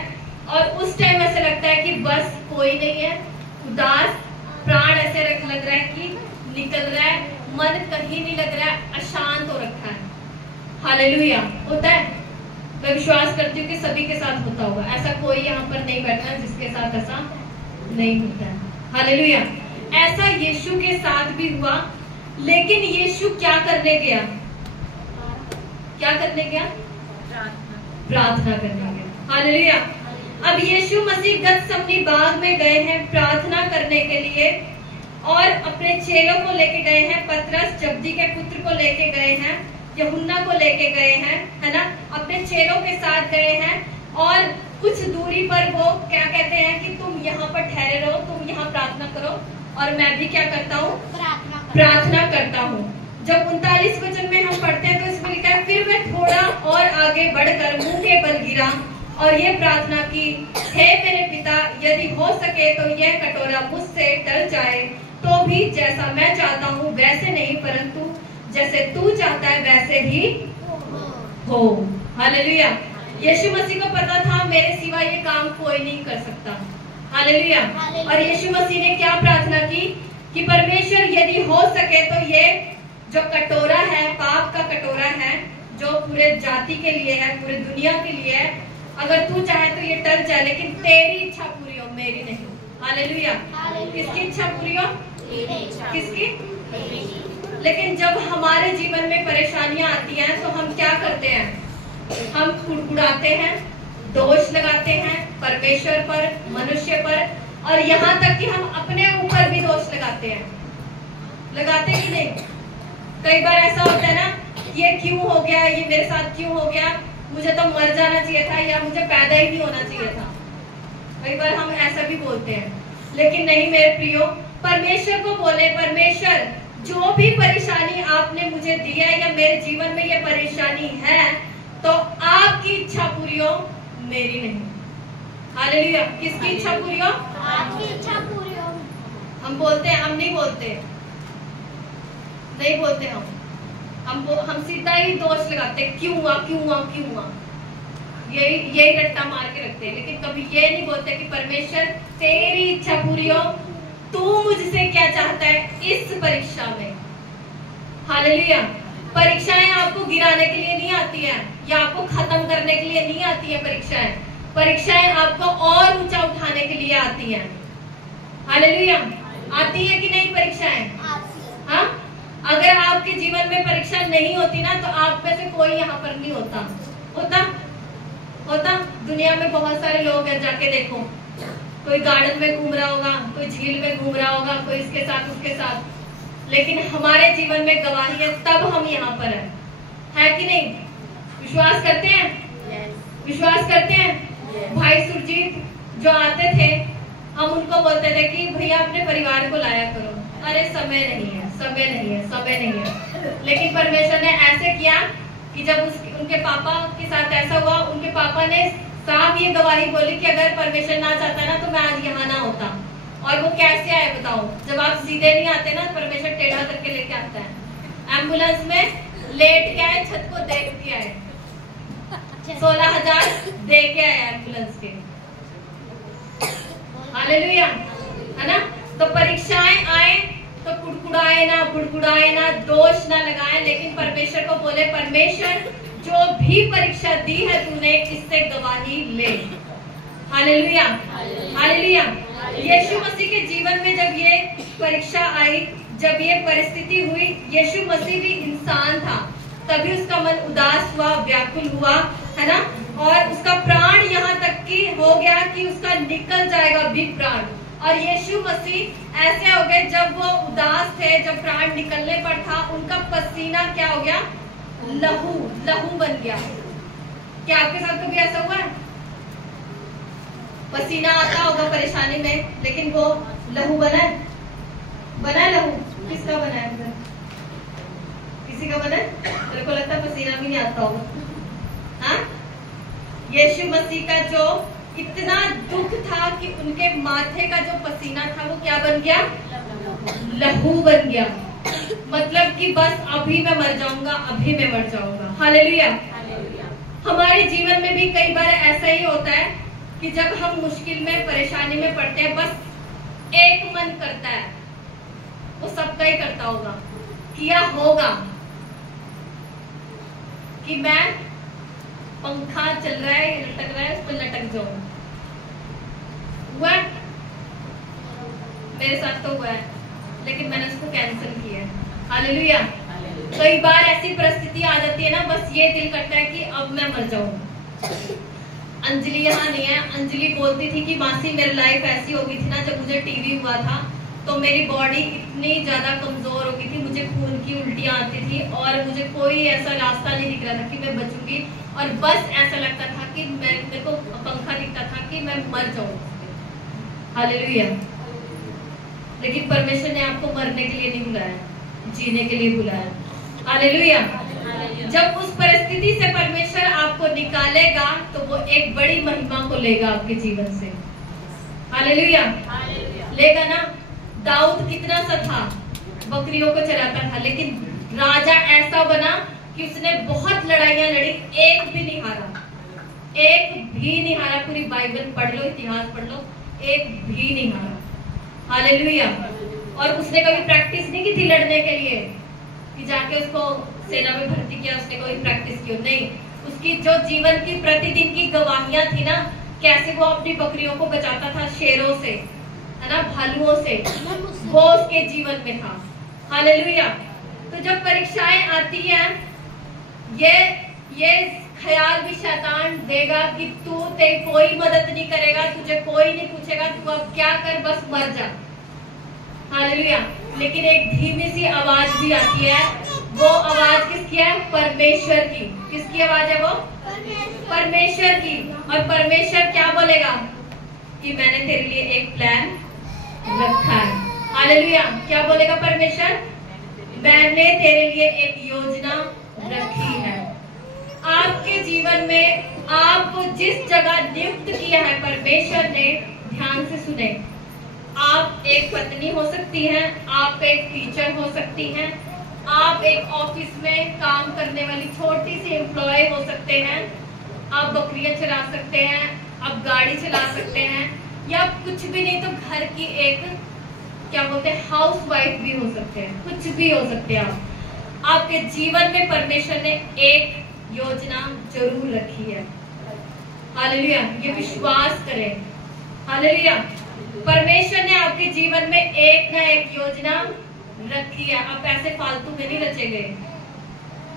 और उस टाइम ऐसा लगता है कि बस कोई नहीं है, उदास, प्राण ऐसे लग रहा है कि निकल रहा है, मन कहीं नहीं लग रहा है, अशांत हो रखा है। हालेलुया। होता है? मैं विश्वास करती हूँ कि सभी के साथ होता होगा। ऐसा कोई यहाँ पर नहीं बैठा है जिसके साथ ऐसा नहीं होता है। हालेलुया। ऐसा यीशु के साथ भी हुआ, लेकिन यीशु क्या करने गया? प्रार्थना करने गया। हालेलुया। अब यीशु मसीह गतसमनी बाग में गए हैं प्रार्थना करने के लिए, और अपने चेलों को लेके गए हैं। पतरस, जब्दी के पुत्र को लेके गए हैं, यूहन्ना को लेके गए हैं, है ना? अपने चेलों के साथ गए हैं, और कुछ दूरी पर वो क्या कहते हैं कि तुम यहाँ पर ठहरे रहो, तुम यहाँ प्रार्थना करो, और मैं भी क्या करता हूँ? प्रार्थना करता हूँ। जब 39 वचन में हम पढ़ते हैं तो इसमें लिखा है, फिर मैं थोड़ा और आगे बढ़कर मुंह के बल गिरा और ये प्रार्थना की, हे मेरे पिता, यदि हो सके तो यह कटोरा मुझसे टल जाए, तो भी जैसा मैं चाहता हूँ वैसे नहीं, परंतु जैसे तू चाहता है वैसे ही हो। हालेलुया। यीशु मसीह को पता था मेरे सिवा ये काम कोई नहीं कर सकता। हालेलुया। और यीशु मसीह ने क्या प्रार्थना की कि परमेश्वर यदि हो सके तो ये जो कटोरा है, पाप का कटोरा है, जो पूरे जाति के लिए है, पूरे दुनिया के लिए है, अगर तू चाहे तो ये टल जाए, लेकिन तेरी इच्छा पूरी हो, मेरी नहीं। हालेलुया। किसकी इच्छा पूरी हो? किसकी? लेकिन जब हमारे जीवन में परेशानियां आती हैं तो हम क्या करते हैं? हम कुड़कुड़ाते हैं, दोष लगाते हैं परमेश्वर पर, मनुष्य पर, और यहाँ तक कि हम अपने ऊपर भी दोष लगाते हैं। लगाते कि नहीं? कई बार ऐसा होता है ना, ये क्यों हो गया, ये मेरे साथ क्यों हो गया, मुझे तो मर जाना चाहिए था, या मुझे पैदा ही नहीं होना चाहिए था, कई बार हम ऐसा भी बोलते हैं, लेकिन नहीं मेरे प्रियो, परमेश्वर को बोले, परमेश्वर जो भी परेशानी आपने मुझे दी है या मेरे जीवन में ये परेशानी है, तो आपकी इच्छा पूरी हो, मेरी नहीं। हालेलुया। किसकी इच्छा पूरी हो? आपकी इच्छा पूरी हो। हम बोलते हैं, हम नहीं बोलते, नहीं बोलते हम सीधा ही दोष लगाते हैं, क्यों हुआ क्यों हुआ क्यों हुआ, यही रट्टा मार के रखते हैं। लेकिन कभी ये नहीं बोलते कि परमेश्वर तेरी इच्छा पूरी हो, तू मुझसे क्या चाहता है इस परीक्षा में। हालेलुया। परीक्षाएं आपको गिराने के लिए नहीं आती है या आपको खत्म करने के लिए नहीं आती है। परीक्षाएं आपको और ऊंचा उठाने के लिए आती हैं। हालेलुया। आती है कि नहीं परीक्षाएं? हाँ, अगर आपके जीवन में परीक्षा नहीं होती ना, तो आप में से कोई यहाँ पर नहीं होता। दुनिया में बहुत सारे लोग हैं, जाके देखो, कोई गार्डन में घूम रहा होगा, कोई झील में घूम रहा होगा, कोई इसके साथ उसके साथ, लेकिन हमारे जीवन में गवाही है, तब हम यहाँ पर है कि नहीं? विश्वास करते हैं? विश्वास करते हैं? भाई सुरजीत जो आते थे, हम उनको बोलते थे कि भैया अपने परिवार को लाया करो, अरे समय नहीं है। लेकिन परमेश्वर ने ऐसे किया कि जब उनके पापा के साथ ऐसा हुआ, उनके पापा ने साफ ये गवाही बोली कि अगर परमेश्वर ना चाहता ना, तो मैं आज यहाँ ना होता। और वो कैसे आए बताओ? जब आप सीधे नहीं आते ना, परमेश्वर टेढ़ा करके लेके आता है। एम्बुलेंस में लेट के आए, छत को देख के आए, 16,000 दे के आए एम्बुलेंस के। हालेलुया, है ना? तो परीक्षाएं आए तो बुड़कुड़ाए ना, दोष ना लगाए, लेकिन परमेश्वर को बोले, परमेश्वर जो भी परीक्षा दी है तूने, इससे गवाही ले। Hallelujah, hallelujah. यीशु मसीह के जीवन में जब ये परीक्षा आई, जब ये परिस्थिति हुई, यीशु मसीह भी इंसान था, तभी उसका मन उदास हुआ, व्याकुल हुआ, है ना? और उसका प्राण यहाँ तक कि हो गया कि उसका निकल जाएगा भी प्राण। और यीशु मसीह ऐसे हो गए, जब वो उदास थे, जब प्राण निकलने पर था, उनका पसीना क्या हो गया? लहू बन गया। क्या आपके साथ कभी ऐसा हुआ है? पसीना आता होगा परेशानी में, लेकिन वो लहू बना है लहू? किसका बना है? किसी का बना है? मेरे को लगता है पसीना भी नहीं आता होगा। हाँ, यीशु मसीह का जो इतना दुख था कि उनके माथे का जो पसीना था, वो क्या बन गया? लहू बन गया। मतलब कि बस अभी मैं मर जाऊंगा। हालेलुया। हमारे जीवन में भी कई बार ऐसा ही होता है कि जब हम मुश्किल में, परेशानी में पड़ते हैं, बस एक मन करता है, वो सबका ही करता होगा, किया होगा, कि मैं पंखा चल रहा है, लटक रहा है, उस पर लटक जाऊं। हुआ? मेरे साथ तो हुआ है, लेकिन मैंने उसको कैंसिल किया है। हालेलुया। कई बार ऐसी परिस्थिति आ जाती है ना, बस ये दिल करता है कि अब मैं मर जाऊं। अंजलि यहाँ नहीं है। अंजलि बोलती थी कि मासी मेरी लाइफ ऐसी हो गई थी ना, जब मुझे टीवी हुआ था तो मेरी बॉडी इतनी ज्यादा कमजोर हो गई थी, मुझे खून की उल्टियां आती थी और मुझे कोई ऐसा रास्ता नहीं दिख रहा था कि मैं बचूंगी, और बस ऐसा लगता था कि मेरे को पंखा दिखता था कि मैं मर जाऊं। हालेलुया। लेकिन परमेश्वर ने आपको मरने के लिए नहीं बुलाया, जीने के लिए बुलाया। हालेलुया। जब उस परिस्थिति से परमेश्वर आपको निकालेगा, तो वो एक बड़ी महिमा को लेगा आपके जीवन से। हालेलुया। लेगा ना? दाऊद कितना सा था, बकरियों को चराता था, लेकिन राजा ऐसा बना कि उसने बहुत लड़ाइयां लड़ी, एक भी नहीं हारा। पूरी बाइबल पढ़ लो, इतिहास पढ़ लो, एक भी नहीं हारा। हालेलुया। और उसने कभी प्रैक्टिस नहीं की थी लड़ने के लिए, कि जाके उसको सेना में भर्ती किया, उसने कोई प्रैक्टिस की नहीं। उसकी जो जीवन की प्रतिदिन की गवाहियां थी ना, कैसे वो अपनी बकरियों को बचाता था शेरों से, है ना, भालुओं से, वो उसके जीवन में था। हालेलुया। तो जब परीक्षाएं आती हैं, ये ख्याल भी शैतान देगा कि तू तेरी कोई मदद नहीं करेगा, तुझे कोई नहीं पूछेगा, तू अब क्या कर, बस मर जा। हालेलुया। लेकिन एक धीमी सी आवाज भी आती है, वो आवाज किसकी है? परमेश्वर की। किसकी आवाज है वो? परमेश्वर की। और परमेश्वर क्या बोलेगा कि मैंने तेरे लिए एक प्लान रखा है। हालेलुया। क्या बोलेगा परमेश्वर? मैंने तेरे लिए एक योजना रखी है। आपके जीवन में आपको जिस जगह नियुक्त किया है परमेश्वर ने, ध्यान से सुने। आप एक पत्नी हो सकती हैं, आप एक टीचर हो सकती हैं, आप एक ऑफिस में काम करने वाली छोटी सी एम्प्लॉय हो सकते हैं, आप बकरियां चला सकते हैं, आप गाड़ी चला सकते हैं, या कुछ भी नहीं तो घर की एक क्या बोलते हैं हाउस वाइफ भी हो सकते हैं, कुछ भी हो सकते हैं आप। आपके जीवन में परमेश्वर ने एक योजना जरूर रखी है। हालेलुया। ये विश्वास करें। हालेलुया। परमेश्वर ने आपके जीवन में एक ना एक योजना रखी है। आप ऐसे फालतू में नहीं रचे गए।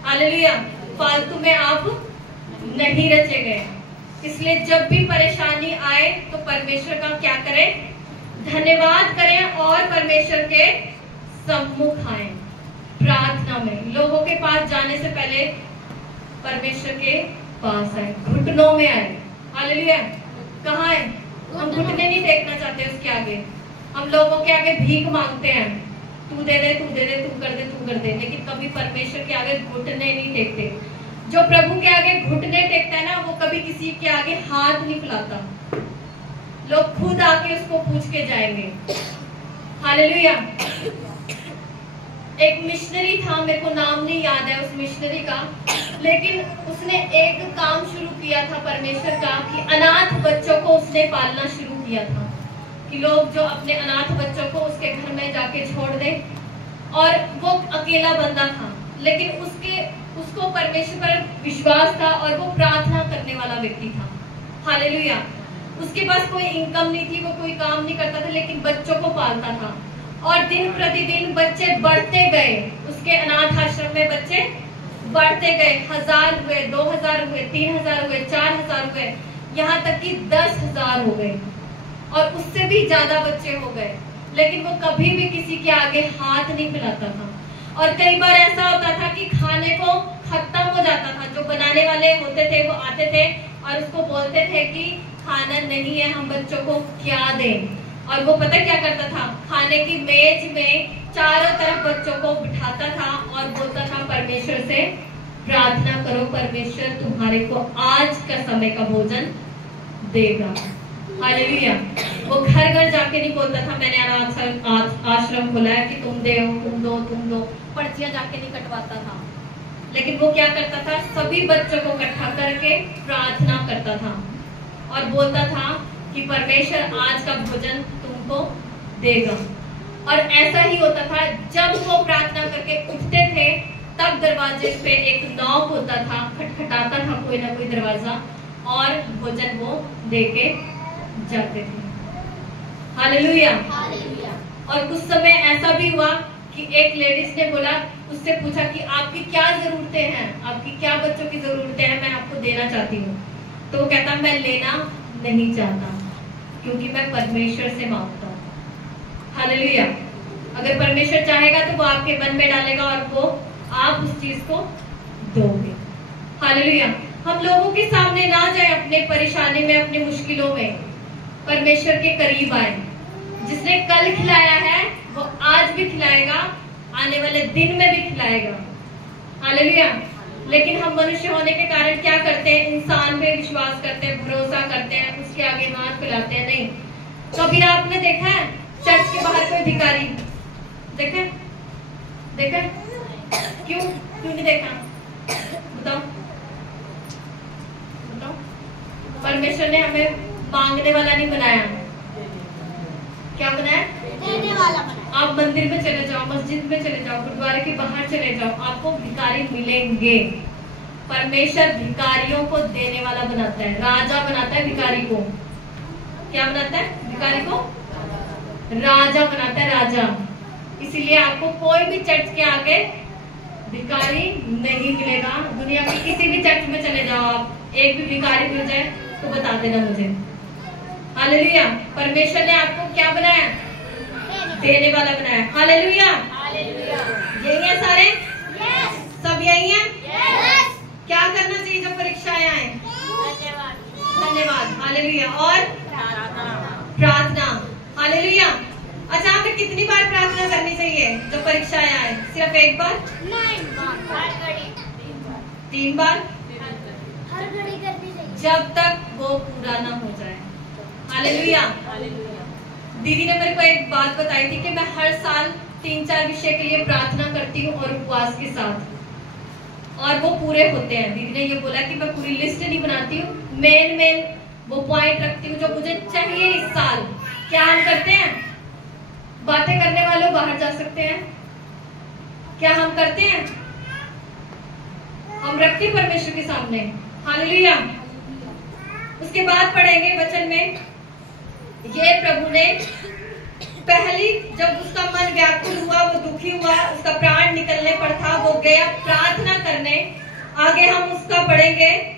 हालेलुया। फालतू में आप नहीं रचे गए। इसलिए जब भी परेशानी आए तो परमेश्वर का क्या करें? धन्यवाद करें और परमेश्वर के सम्मुख आए। प्रार्थना में लोगों के पास जाने से पहले परमेश्वर के पास आए, घुटनों में आए। हालेलुया। कहाँ है? हम घुटने नहीं टेकना चाहते उसके आगे। हम लोगों के आगे भीख मांगते हैं, तू दे दे, तू दे दे, तू कर दे, तू कर दे, लेकिन कभी परमेश्वर के आगे घुटने नहीं टेकते। जो प्रभु के आगे घुटने टेकता है ना, वो कभी किसी के आगे हाथ नहीं फैलाता। लोग खुद आके उसको पूछ के जाएंगे। हालेलुया। एक मिशनरी था, मेरे को नाम नहीं याद है उस मिशनरी का, लेकिन उसने एक काम शुरू किया था परमेश्वर का कि अनाथ बच्चों को उसने पालना शुरू किया था कि लोग जो अपने अनाथ बच्चों को उसके घर में जाके छोड़ दे। और वो अकेला बंदा था, लेकिन उसको परमेश्वर पर विश्वास था और वो प्रार्थना करने वाला व्यक्ति था। हालेलुया। उसके पास कोई इनकम नहीं थी, वो कोई काम नहीं करता था, लेकिन बच्चों को पालता था। और दिन प्रतिदिन बच्चे बढ़ते गए। उसके अनाथ आश्रम में बच्चे बढ़ते गए। 1000 हुए, 2000 हुए, 3000 हुए, 4000 हुए, यहाँ तक कि 10,000 हो गए और उससे भी ज्यादा बच्चे हो गए। लेकिन वो कभी भी किसी के आगे हाथ नहीं फैलाता था। और कई बार ऐसा होता था कि खाने को खत्म हो जाता था। जो बनाने वाले होते थे वो आते थे और उसको बोलते थे कि खाना नहीं है, हम बच्चों को क्या दें। और वो पता क्या करता था? खाने की मेज में चारों तरफ बच्चों को बिठाता था और बोलता था परमेश्वर से प्रार्थना करो, परमेश्वर तुम्हारे को आज का समय का भोजन देगा। हालेलुया। वो घर घर जाके नहीं बोलता था मैंने अनाथ आश्रम खोला है कि तुम दे, तुम दो, तुम दो, पर्चियां जाके नहीं कटवाता था। लेकिन वो क्या करता था? सभी बच्चों को इकट्ठा करके प्रार्थना करता था और बोलता था कि परमेश्वर आज का भोजन तुमको देगा। और ऐसा ही होता था, जब वो प्रार्थना करके उठते थे तब दरवाजे पे एक नॉक होता था, खटखटाता था कोई ना कोई दरवाजा और भोजन वो देके जाते थे। हालेलुया। और कुछ समय ऐसा भी हुआ कि एक लेडीज ने बोला, उससे पूछा कि आपकी क्या जरूरतें हैं, आपकी क्या बच्चों की जरूरतें हैं, मैं आपको देना चाहती हूँ। तो वो कहता मैं लेना नहीं चाहता क्योंकि मैं परमेश्वर से मांगता हूँ। हालेलुया। अगर परमेश्वर चाहेगा तो वो आपके मन में डालेगा और वो आप उस चीज को दोगे। हालेलुया। हम लोगों के सामने ना जाए अपने परेशानी में, अपनी मुश्किलों में, परमेश्वर के करीब आए। जिसने कल खिलाया है वो आज भी खिलाएगा, आने वाले दिन में भी खिलाएगा। हालेलुया। लेकिन हम मनुष्य होने के कारण क्या करते हैं? इंसान पे विश्वास करते हैं, भरोसा करते हैं, उसके आगे हाथ फैलाते हैं। नहीं। कभी आपने देखा है चर्च के बाहर कोई भिखारी? देखा? देखा? क्यों नहीं देखा? बताओ बताओ। परमेश्वर ने हमें मांगने वाला नहीं बनाया, क्या बनाया? देने वाला बनाया। आप मंदिर में चले जाओ, मस्जिद में चले जाओ, गुरुद्वारे के बाहर चले जाओ, आपको भिखारी मिलेंगे। परमेश्वर भिखारियों को देने वाला बनाता है, राजा बनाता है भिखारी को। क्या बनाता है? भिखारी को राजा बनाता है, राजा। इसीलिए आपको कोई भी चर्च के आगे भिखारी नहीं मिलेगा। दुनिया के किसी भी चर्च में चले जाओ आप, एक भी भिखारी मिल जाए तो बता देना मुझे। हालेलुया। परमेश्वर ने आपको क्या बनाया? देने वाला बनाया। हालेलुया। यही है सारे? सब यही है? क्या करना चाहिए जब परीक्षाएं आए? धन्यवाद। हालेलुया। और प्रार्थना। हालेलुया। अच्छा, हमें कितनी बार प्रार्थना करनी चाहिए जब परीक्षाएं आए? सिर्फ एक बार? हर घड़ी 3 बार? हर घड़ी करनी चाहिए जब तक वो पूरा ना हो जाए। हालेलुया। दीदी ने मेरे को एक बात बताई थी कि मैं हर साल 3-4 विषय के लिए प्रार्थना करती हूँ और उपवास के साथ, और वो पूरे होते हैं। दीदी ने ये बोला कि मैं पूरी लिस्ट नहीं बनाती हूँ, मेन वो पॉइंट रखती हूँ जो मुझे चाहिए इस साल। क्या हम करते हैं? बातें करने वालों बाहर जा सकते हैं। क्या हम करते हैं? हम रखते परमेश्वर के सामने। हालेलुया। उसके बाद पढ़ेंगे वचन में, ये प्रभु ने पहली, जब उसका मन व्याकुल हुआ, वो दुखी हुआ, उसका प्राण निकलने पर था, वो गया प्रार्थना करने। आगे हम उसका पढ़ेंगे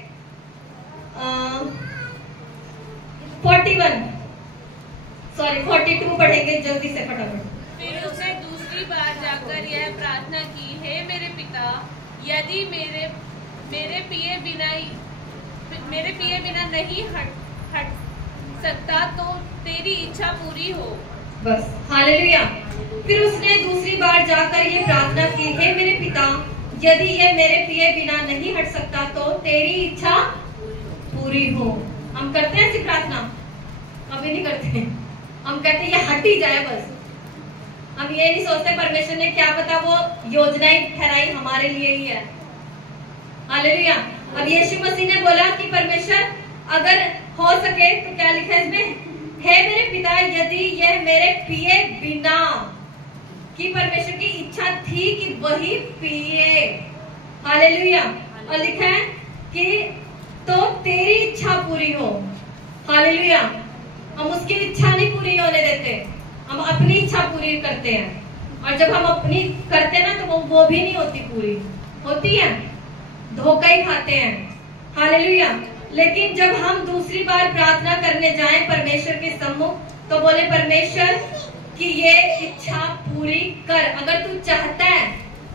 42 पढ़ेंगे जल्दी से फटाफट। फिर उसने दूसरी बार जाकर यह प्रार्थना की, हे मेरे पिता, यदि मेरे पिए बिना नहीं हट सकता तो तेरी इच्छा पूरी हो। बस। हालेलुया। फिर उसने दूसरी बार जाकर ये प्रार्थना की, हे मेरे पिता, यदि ये मेरे पिए बिना नहीं हट सकता तो तेरी इच्छा पूरी हो। हम करते हैं ऐसी प्रार्थना? कभी नहीं करते। हम कहते हैं ये हट ही जाए बस। हम ये नहीं सोचते परमेश्वर ने क्या पता वो योजनाएं ठहराई हमारे लिए ही है। हालेलुया। अब यीशु मसीह ने बोला कि परमेश्वर अगर हो सके तो क्या लिखा है इसमें? हे मेरे पिता, यदि यह मेरे पिए बिना, कि परमेश्वर की इच्छा थी कि वही पिए। हालेलुया। और लिखा है कि तो तेरी इच्छा पूरी हो। हालेलुया। हम उसकी इच्छा नहीं पूरी होने देते, हम अपनी इच्छा पूरी करते हैं। और जब हम अपनी करते हैं ना तो वो भी नहीं होती पूरी, होती है, धोखा ही खाते हैं। हालेलुया। लेकिन जब हम दूसरी बार प्रार्थना करने जाएं परमेश्वर के सम्मुख, तो बोले परमेश्वर कि ये इच्छा पूरी कर। अगर तू चाहता है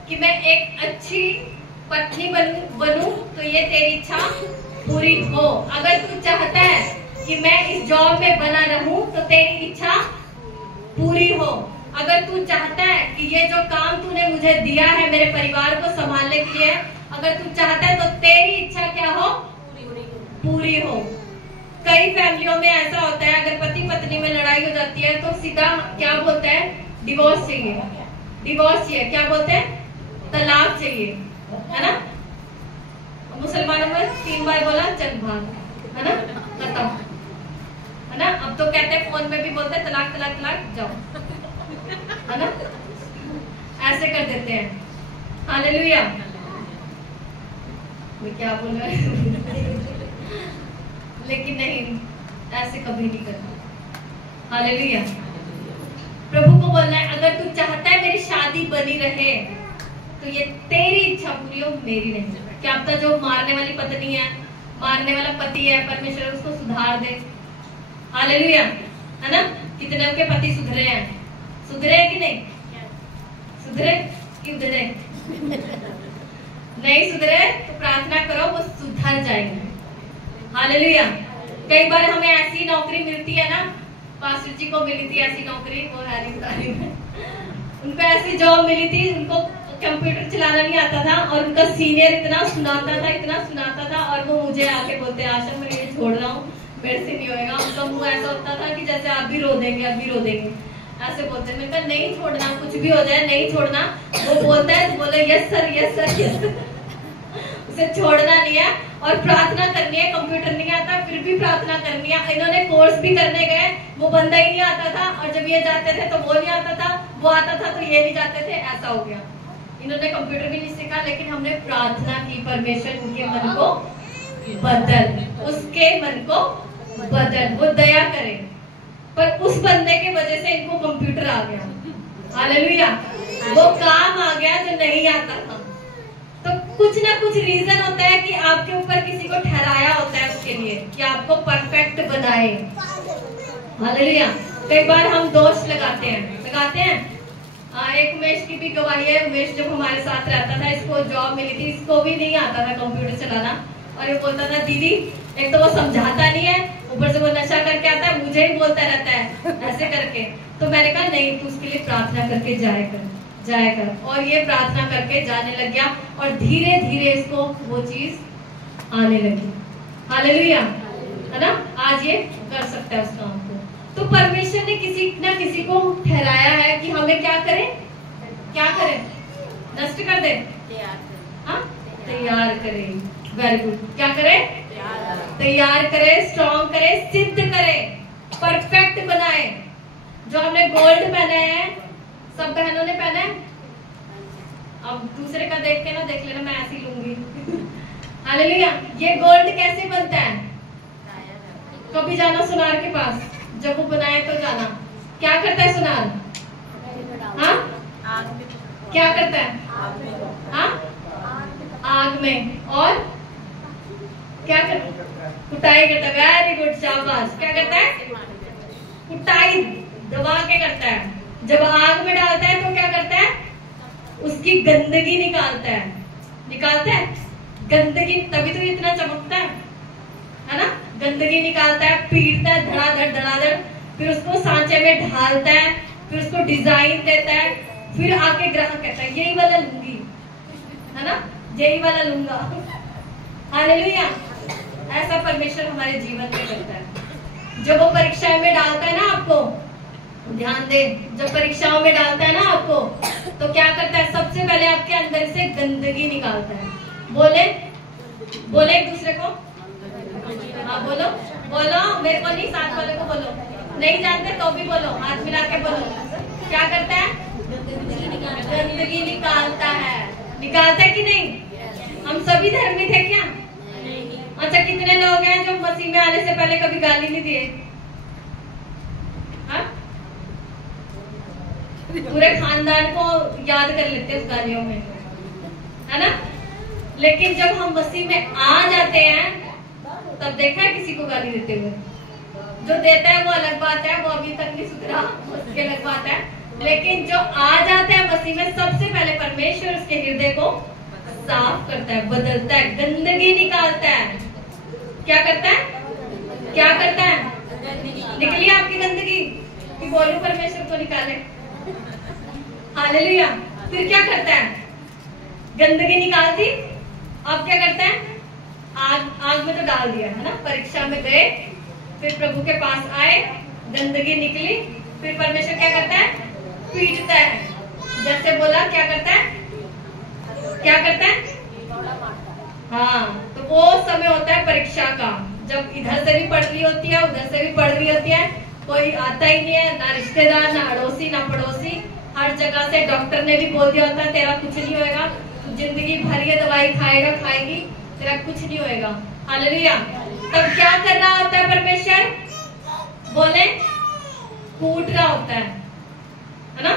कि मैं एक अच्छी पत्नी बनूं तो ये तेरी इच्छा पूरी हो। अगर तू चाहता है कि मैं इस जॉब में बना रहूं तो तेरी इच्छा पूरी हो। अगर तू चाहता है कि ये जो काम तूने मुझे दिया है मेरे परिवार को संभालने के लिए, अगर तू चाहता है तो तेरी इच्छा क्या हो? पूरी हो। कई फैमिलियों में ऐसा होता है, अगर पति पत्नी में लड़ाई हो जाती है तो सीधा क्या बोलता है? डिवोर्स चाहिए, डिवोर्स चाहिए। क्या बोलते हैं? तलाक चाहिए, है ना? मुसलमानों में 3 बार बोला चल भाग, है ना? खत्म, है ना? अब तो कहते हैं, फोन में भी बोलते हैं तलाक तलाक तलाक, जाओ, है ना? ऐसे कर देते हैं। हालेलुया। मैं क्या बोल रहा है? लेकिन नहीं, ऐसे कभी नहीं करना। हालेलुया। प्रभु को बोलना है, अगर तू चाहता है मेरी शादी बनी रहे तो ये तेरी इच्छा पूरी हो, मेरी नहीं। क्या पता जो मारने वाली पत्नी है, मारने वाला पति है, परमेश्वर उसको सुधार दे। हालेलुया। है ना? कितने के पति सुधरे हैं? सुधरे कि नहीं? सुधरे कि उधरे? नहीं सुधरे तो प्रार्थना करो, वो सुधर जाएंगे। हालेलुया। कई बार हमें ऐसी नौकरी मिलती है ना, पास्टर जी को मिली थी ऐसी नौकरी, वो है में उनको ऐसी जॉब मिली थी, उनको कंप्यूटर चलाना नहीं आता था और उनका सीनियर इतना सुनाता था और वो मुझे आके बोलते, आशा मैं ये छोड़ रहा हूँ, मेरे से नहीं होएगा। उनका मुंह ऐसा होता था कि जैसे आप भी रो देंगे, आप भी रो देंगे, ऐसे बोलते। मैंने कहा नहीं छोड़ना, कुछ भी हो जाए नहीं छोड़ना। वो बोलता है तो बोले yes sir yes sir yes sir. उसे छोड़ना नहीं है और प्रार्थना करनी है। कंप्यूटर नहीं आता फिर भी प्रार्थना करनी है। इन्होंने कोर्स भी करने गए, वो बंदा ही नहीं आता था, और जब ये जाते थे तो वो नहीं आता था, वो आता था तो ये नहीं जाते थे, ऐसा हो गया। इन्होंने कंप्यूटर भी नहीं सीखा, लेकिन हमने प्रार्थना की, परमेश्वर उनके मन को बदल, उसके मन को बदल, वो दया करे। पर उस बंदे के वजह से इनको कंप्यूटर आ गया। हालेलुया। वो काम आ गया जो नहीं आता था। तो कुछ ना कुछ रीजन होता है कि आपके ऊपर किसी को ठहराया होता है उसके लिए कि आपको परफेक्ट बनाए। हालेलुया। कई बार हम दोष लगाते हैं। एक उमेश की भी गवाही है। उमेश जब हमारे साथ रहता था, इसको जॉब मिली थी, इसको भी नहीं आता था कंप्यूटर चलाना, और ये बोलता था दीदी एक तो वो समझाता नहीं है, ऊपर से वो नशा करके आता है, मुझे ही बोलता रहता है ऐसे करके। तो मैंने कहा नहीं, तू उसके लिए प्रार्थना करके जाया कर। और ये प्रार्थना करके जाने लग गया और धीरे धीरे इसको वो चीज आने लगी। हालेलुया, है ना। आज ये कर सकता है उस काम को। तो परमेश्वर ने किसी ना किसी को ठहराया है कि हमें क्या करें, नष्ट कर दे, हाँ, तैयार करें। Very good. क्या करें? तैयार करे, स्ट्रॉन्ग करे, सिद्ध करे, परफेक्ट बनाए। जो हमने गोल्ड पहना है, सब बहनों ने पहना है। अब दूसरे का देख के ना देख लेना, मैं ऐसी लूंगी। हालेलुया। ये गोल्ड कैसे बनता है? कभी जाना सुनार के पास, जब वो बनाए तो जाना। क्या करता है सुनार? हाँ, क्या करता है? हाँ, आग में। और क्या करता है? कुटाई करता है। वेरी गुड, शाबाश। क्या करता है? कुटाई दबा के करता है। जब आग में डालता है तो क्या करता है? उसकी गंदगी निकालता है। गंदगी, तभी तो इतना चमकता है ना। गंदगी निकालता है, पीटता है धड़ाधड़, फिर उसको सांचे में ढालता है, फिर उसको डिजाइन देता है, फिर आके ग्राहक कहता है यही वाला लूंगी, है ना, यही वाला लूंगा। हालेलुया। ऐसा परमेश्वर हमारे जीवन में करता है। जब वो परीक्षाओं में डालता है ना आपको, ध्यान दे, जब परीक्षाओं में डालता है ना आपको, तो क्या करता है? सबसे पहले आपके अंदर से गंदगी निकालता है। बोले एक दूसरे को, हाँ बोलो, मेरे को नहीं, साथ वाले को बोलो। नहीं जानते तो भी बोलो, हाथ मिला के बोलो। क्या करता है? गंदगी निकालता है कि नहीं? हम सभी धर्मी थे क्या? अच्छा, कितने लोग हैं जो मसीह में आने से पहले कभी गाली नहीं दिए? हाँ? पूरे खानदान को याद कर लेते उस गालियों में, है ना। लेकिन जब हम मसीह में आ जाते हैं, तब देखा है किसी को गाली देते हुए? जो देता है वो अलग बात है, वो अभी तक नहीं सुधरा, उसकी अलग बात है। लेकिन जो आ जाता है मसीह में, सबसे पहले परमेश्वर उसके हृदय को साफ करता है, बदलता है, गंदगी निकालता है। क्या करता है? निकली आपकी गंदगी कि बोलो परमेश्वर को निकाले। हालेलुया। फिर क्या करता है? गंदगी निकालती, अब क्या करता है? आग में तो डाल दिया, है ना। परीक्षा में गए, फिर प्रभु के पास आए, गंदगी निकली, फिर परमेश्वर क्या करता है? पीटता है। जैसे बोला, क्या करता है? हाँ, तो वो समय होता है परीक्षा का, जब इधर से भी पढ़ रही होती है, उधर से भी पढ़ रही होती है, कोई आता ही नहीं है, ना रिश्तेदार, ना अड़ोसी, ना पड़ोसी। हर जगह से डॉक्टर ने भी बोल दिया होता है तेरा कुछ नहीं होएगा, तू जिंदगी भर ये दवाई खाएगी, तेरा कुछ नहीं होएगा। हालेलुया। तब क्या कर रहा होता है परमेश्वर? बोले, कूट रहा होता है ना,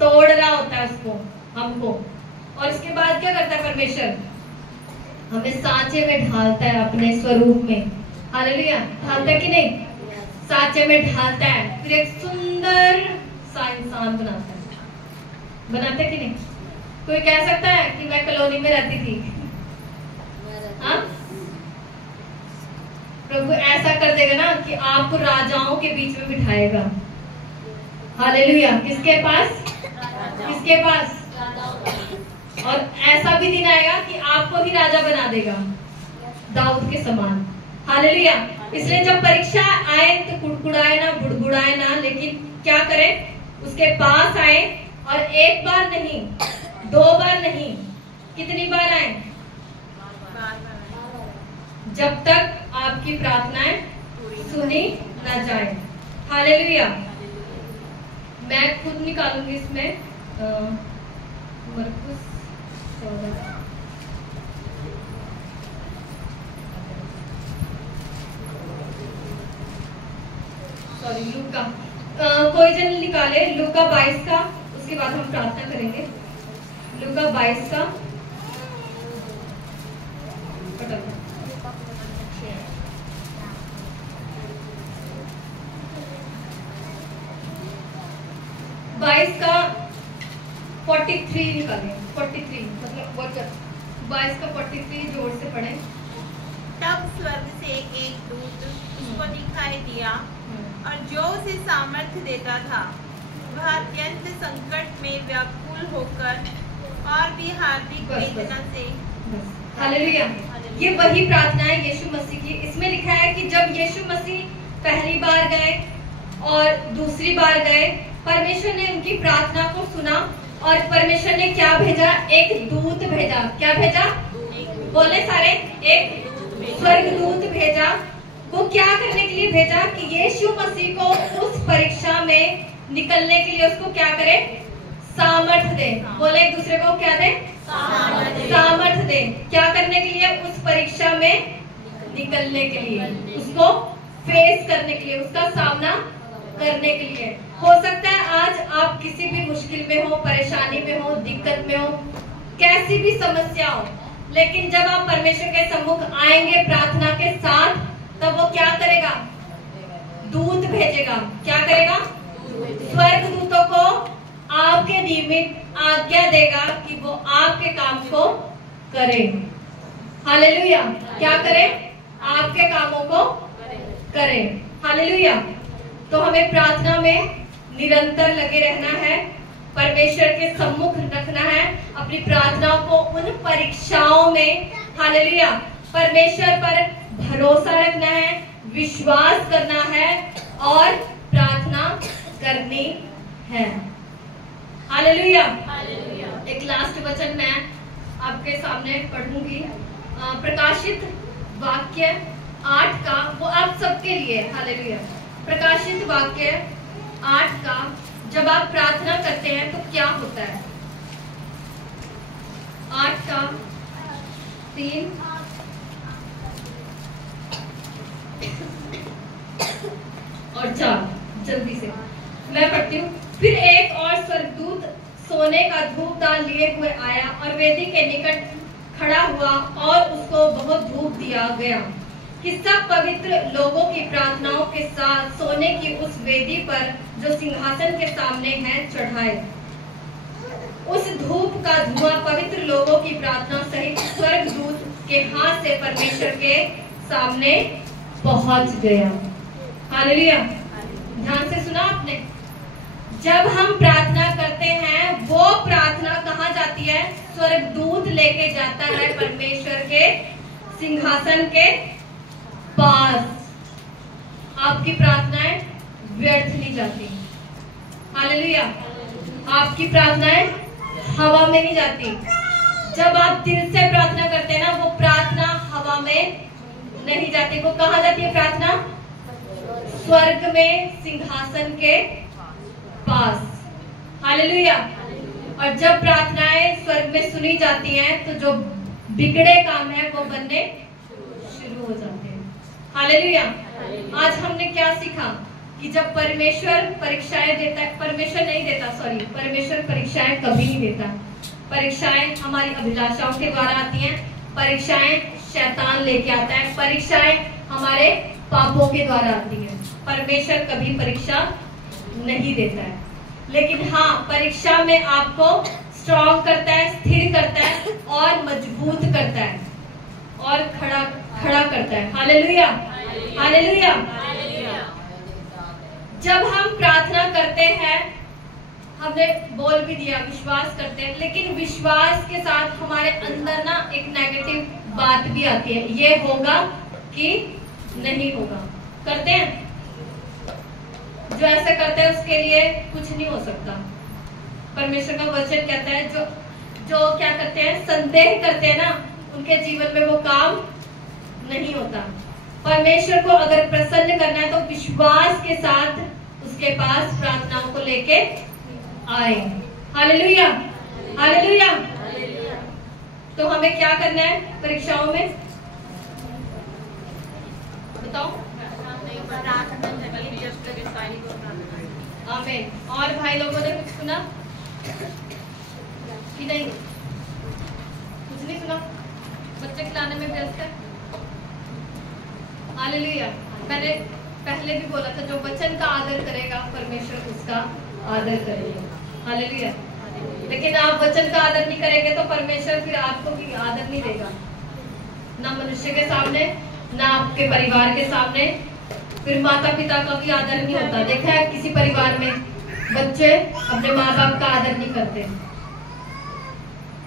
तोड़ रहा होता है उसको, हमको। और इसके बाद क्या करता है परमेश्वर? हमें सांचे में ढालता है, अपने स्वरूप में। हालेलुया। ढालता है कि नहीं? सांचे में ढालता है, फिर एक सुंदर सा इंसान बनाता है कि नहीं? कोई कह सकता है कि मैं कॉलोनी में रहती थी? हाँ, प्रभु ऐसा कर देगा ना कि आपको राजाओं के बीच में बिठाएगा। हालेलुया। किसके पास? और ऐसा भी दिन आएगा कि आपको भी राजा बना देगा, दाऊद के समान। हालेलुया। इसलिए जब परीक्षा आए तो कुड़कुड़ाए ना, बुड़बुड़ाए ना, लेकिन क्या करें? उसके पास आए, और एक बार नहीं, 2 बार नहीं, कितनी बार आए? जब तक आपकी प्रार्थनाएं सुनी ना जाए। हालेलुया। मैं खुद निकालूंगी इसमें मरकुस 14, सॉरी लूका, कोई जन निकाले लूका 22 का, उसके बाद हम प्रार्थना करेंगे। लूका 22 का 22 का 43 निकालें। 43 मतलब 22 का 43 जोर से पढ़े। तब स्वर्ग से एक दूत उसको दिखाई दिया और जो उसे सामर्थ्य देता था, वह अत्यंत संकट में व्याकुल होकर और भी हार्दिक वेदना से। हालेलुया। ये वही प्रार्थना है यीशु मसीह की। इसमें लिखा है कि जब यीशु मसीह पहली बार गए और दूसरी बार गए, परमेश्वर ने उनकी प्रार्थना को सुना और परमेश्वर ने क्या भेजा? एक दूत भेजा। क्या भेजा? बोले सारे, एक स्वर्गदूत भेजा। वो क्या करने के लिए भेजा? कि यीशु मसीह को उस परीक्षा में निकलने के लिए उसको क्या करे? सामर्थ दे। बोले एक दूसरे को क्या दे? सामर्थ दे। क्या करने के लिए? उस परीक्षा में निकलने के लिए, उसको फेस करने के लिए, उसका सामना करने के लिए। हो सकता है आज आप किसी भी मुश्किल में हो, परेशानी में हो, दिक्कत में हो, कैसी भी समस्या हो, लेकिन जब आप परमेश्वर के सम्मुख आएंगे प्रार्थना के साथ, तब वो क्या करेगा? दूत भेजेगा। क्या करेगा? स्वर्गदूतों को आपके निमित्त आज्ञा देगा कि वो आपके काम को करें। हालेलुया। क्या करें? आपके कामों को करें। हालेलुया। तो हमें प्रार्थना में निरंतर लगे रहना है, परमेश्वर के सम्मुख रखना है अपनी प्रार्थनाओं को। उन परीक्षाओं में हालेलुया परमेश्वर पर भरोसा रखना है, विश्वास करना है और प्रार्थना करनी है। हालेलुया। एक लास्ट वचन मैं आपके सामने पढ़ूंगी, प्रकाशित वाक्य 8 का, वो आप सबके लिए। हालेलुया। प्रकाशित वाक्य 8 का, जब आप प्रार्थना करते हैं तो क्या होता है? 8 का 3 और 4, जल्दी से मैं पढ़ती हूँ। फिर एक और स्वर्गदूत सोने का धूपदान लिए हुए आया और वेदी के निकट खड़ा हुआ और उसको बहुत धूप दिया गया कि सब पवित्र लोगों की प्रार्थनाओं के साथ सोने की उस वेदी पर जो सिंहासन के सामने है चढ़ाए। उस धूप का धुआं पवित्र लोगों की प्रार्थना सहित स्वर्गदूत के हाथ से परमेश्वर के सामने पहुंच गया। हालेलुया। ध्यान से सुना आपने? जब हम प्रार्थना करते हैं, वो प्रार्थना कहाँ जाती है? स्वर्गदूत लेके जाता है परमेश्वर के सिंहासन के पास। आपकी प्रार्थनाएं व्यर्थ नहीं जाती। हालेलुया। आपकी प्रार्थनाएं हवा में नहीं जाती। जब आप दिल से प्रार्थना करते हैं ना, वो प्रार्थना हवा में नहीं जाती। वो कहाँ जाती है प्रार्थना? स्वर्ग में सिंहासन के पास। हालेलुया। और जब प्रार्थनाएं स्वर्ग में सुनी जाती हैं, तो जो बिगड़े काम है वो बनने शुरू हो जाते हैं। हालेलुया। आज हमने क्या सीखा? कि जब परमेश्वर परीक्षाएं देता है, परमेश्वर नहीं देता, सॉरी, परमेश्वर परीक्षाएं कभी नहीं देता। परीक्षाएं हमारी अभिलाषाओं के द्वारा आती हैं, परीक्षाएं शैतान लेके आता है, परीक्षाएं हमारे पापों के द्वारा आती है। परमेश्वर कभी परीक्षा नहीं देता है, लेकिन हाँ, परीक्षा में आपको स्ट्रॉन्ग करता है, स्थिर करता है और मजबूत करता है और खड़ा करता है। हालेलुया। हालेलुया। जब हम प्रार्थना करते हैं, हमने बोल भी दिया विश्वास करते हैं, लेकिन विश्वास के साथ हमारे अंदर ना एक नेगेटिव बात भी आती है, ये होगा कि नहीं होगा। करते हैं? जो ऐसा करते हैं उसके लिए कुछ नहीं हो सकता। परमेश्वर का वचन कहता है जो क्या करते हैं, संदेह करते हैं ना, उनके जीवन में वो काम नहीं होता। परमेश्वर को अगर प्रसन्न करना है तो विश्वास के साथ उसके पास प्रार्थनाओं को लेके आए। हालेलुया। हालेलुया। तो हमें क्या करना है परीक्षाओं में? बताओ। आमीन। और भाई लोगों ने कुछ सुना कि नहीं? कुछ नहीं सुना? बच्चे खिलाने में व्यस्त है। हालेलुया। मैंने पहले भी बोला था, जो वचन का आदर करेगा परमेश्वर उसका आदर करेगा। हालेलुया। लेकिन आप वचन का आदर नहीं करेंगे तो परमेश्वर फिर आपको भी आदर नहीं देगा, ना मनुष्य के सामने ना आपके परिवार के सामने। फिर माता पिता का भी आदर नहीं होता। देखा है किसी परिवार में बच्चे अपने माँ बाप का आदर नहीं करते,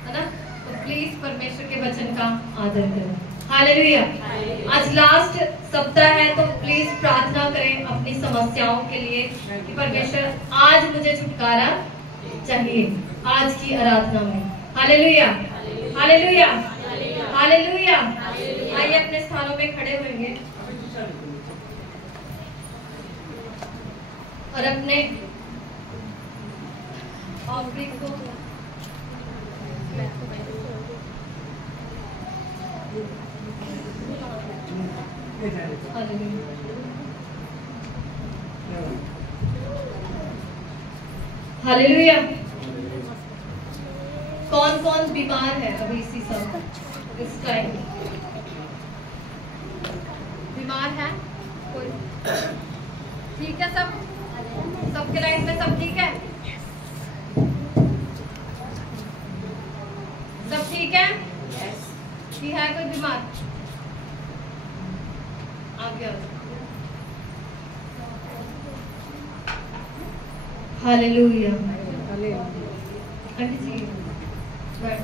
है ना? तो प्लीज परमेश्वर के वचन का आदर करें। हालेलुया। आज लास्ट सप्ताह है तो प्लीज प्रार्थना करें अपनी समस्याओं के लिए कि परमेश्वर आज मुझे छुटकारा चाहिए आज की आराधना में। Hallelujah, hallelujah, hallelujah. आइए अपने स्थानों पे खड़े होंगे और अपने ऑफरिंग को हालेलुया। कौन कौन बीमार है अभी इसी समय इस टाइम? बीमार है कोई? ठीक है, सबके लाइफ में सब ठीक है? सब ठीक है? कि है कोई बीमार? आगे आओ। हालेलुया। आंटी जी बैठ।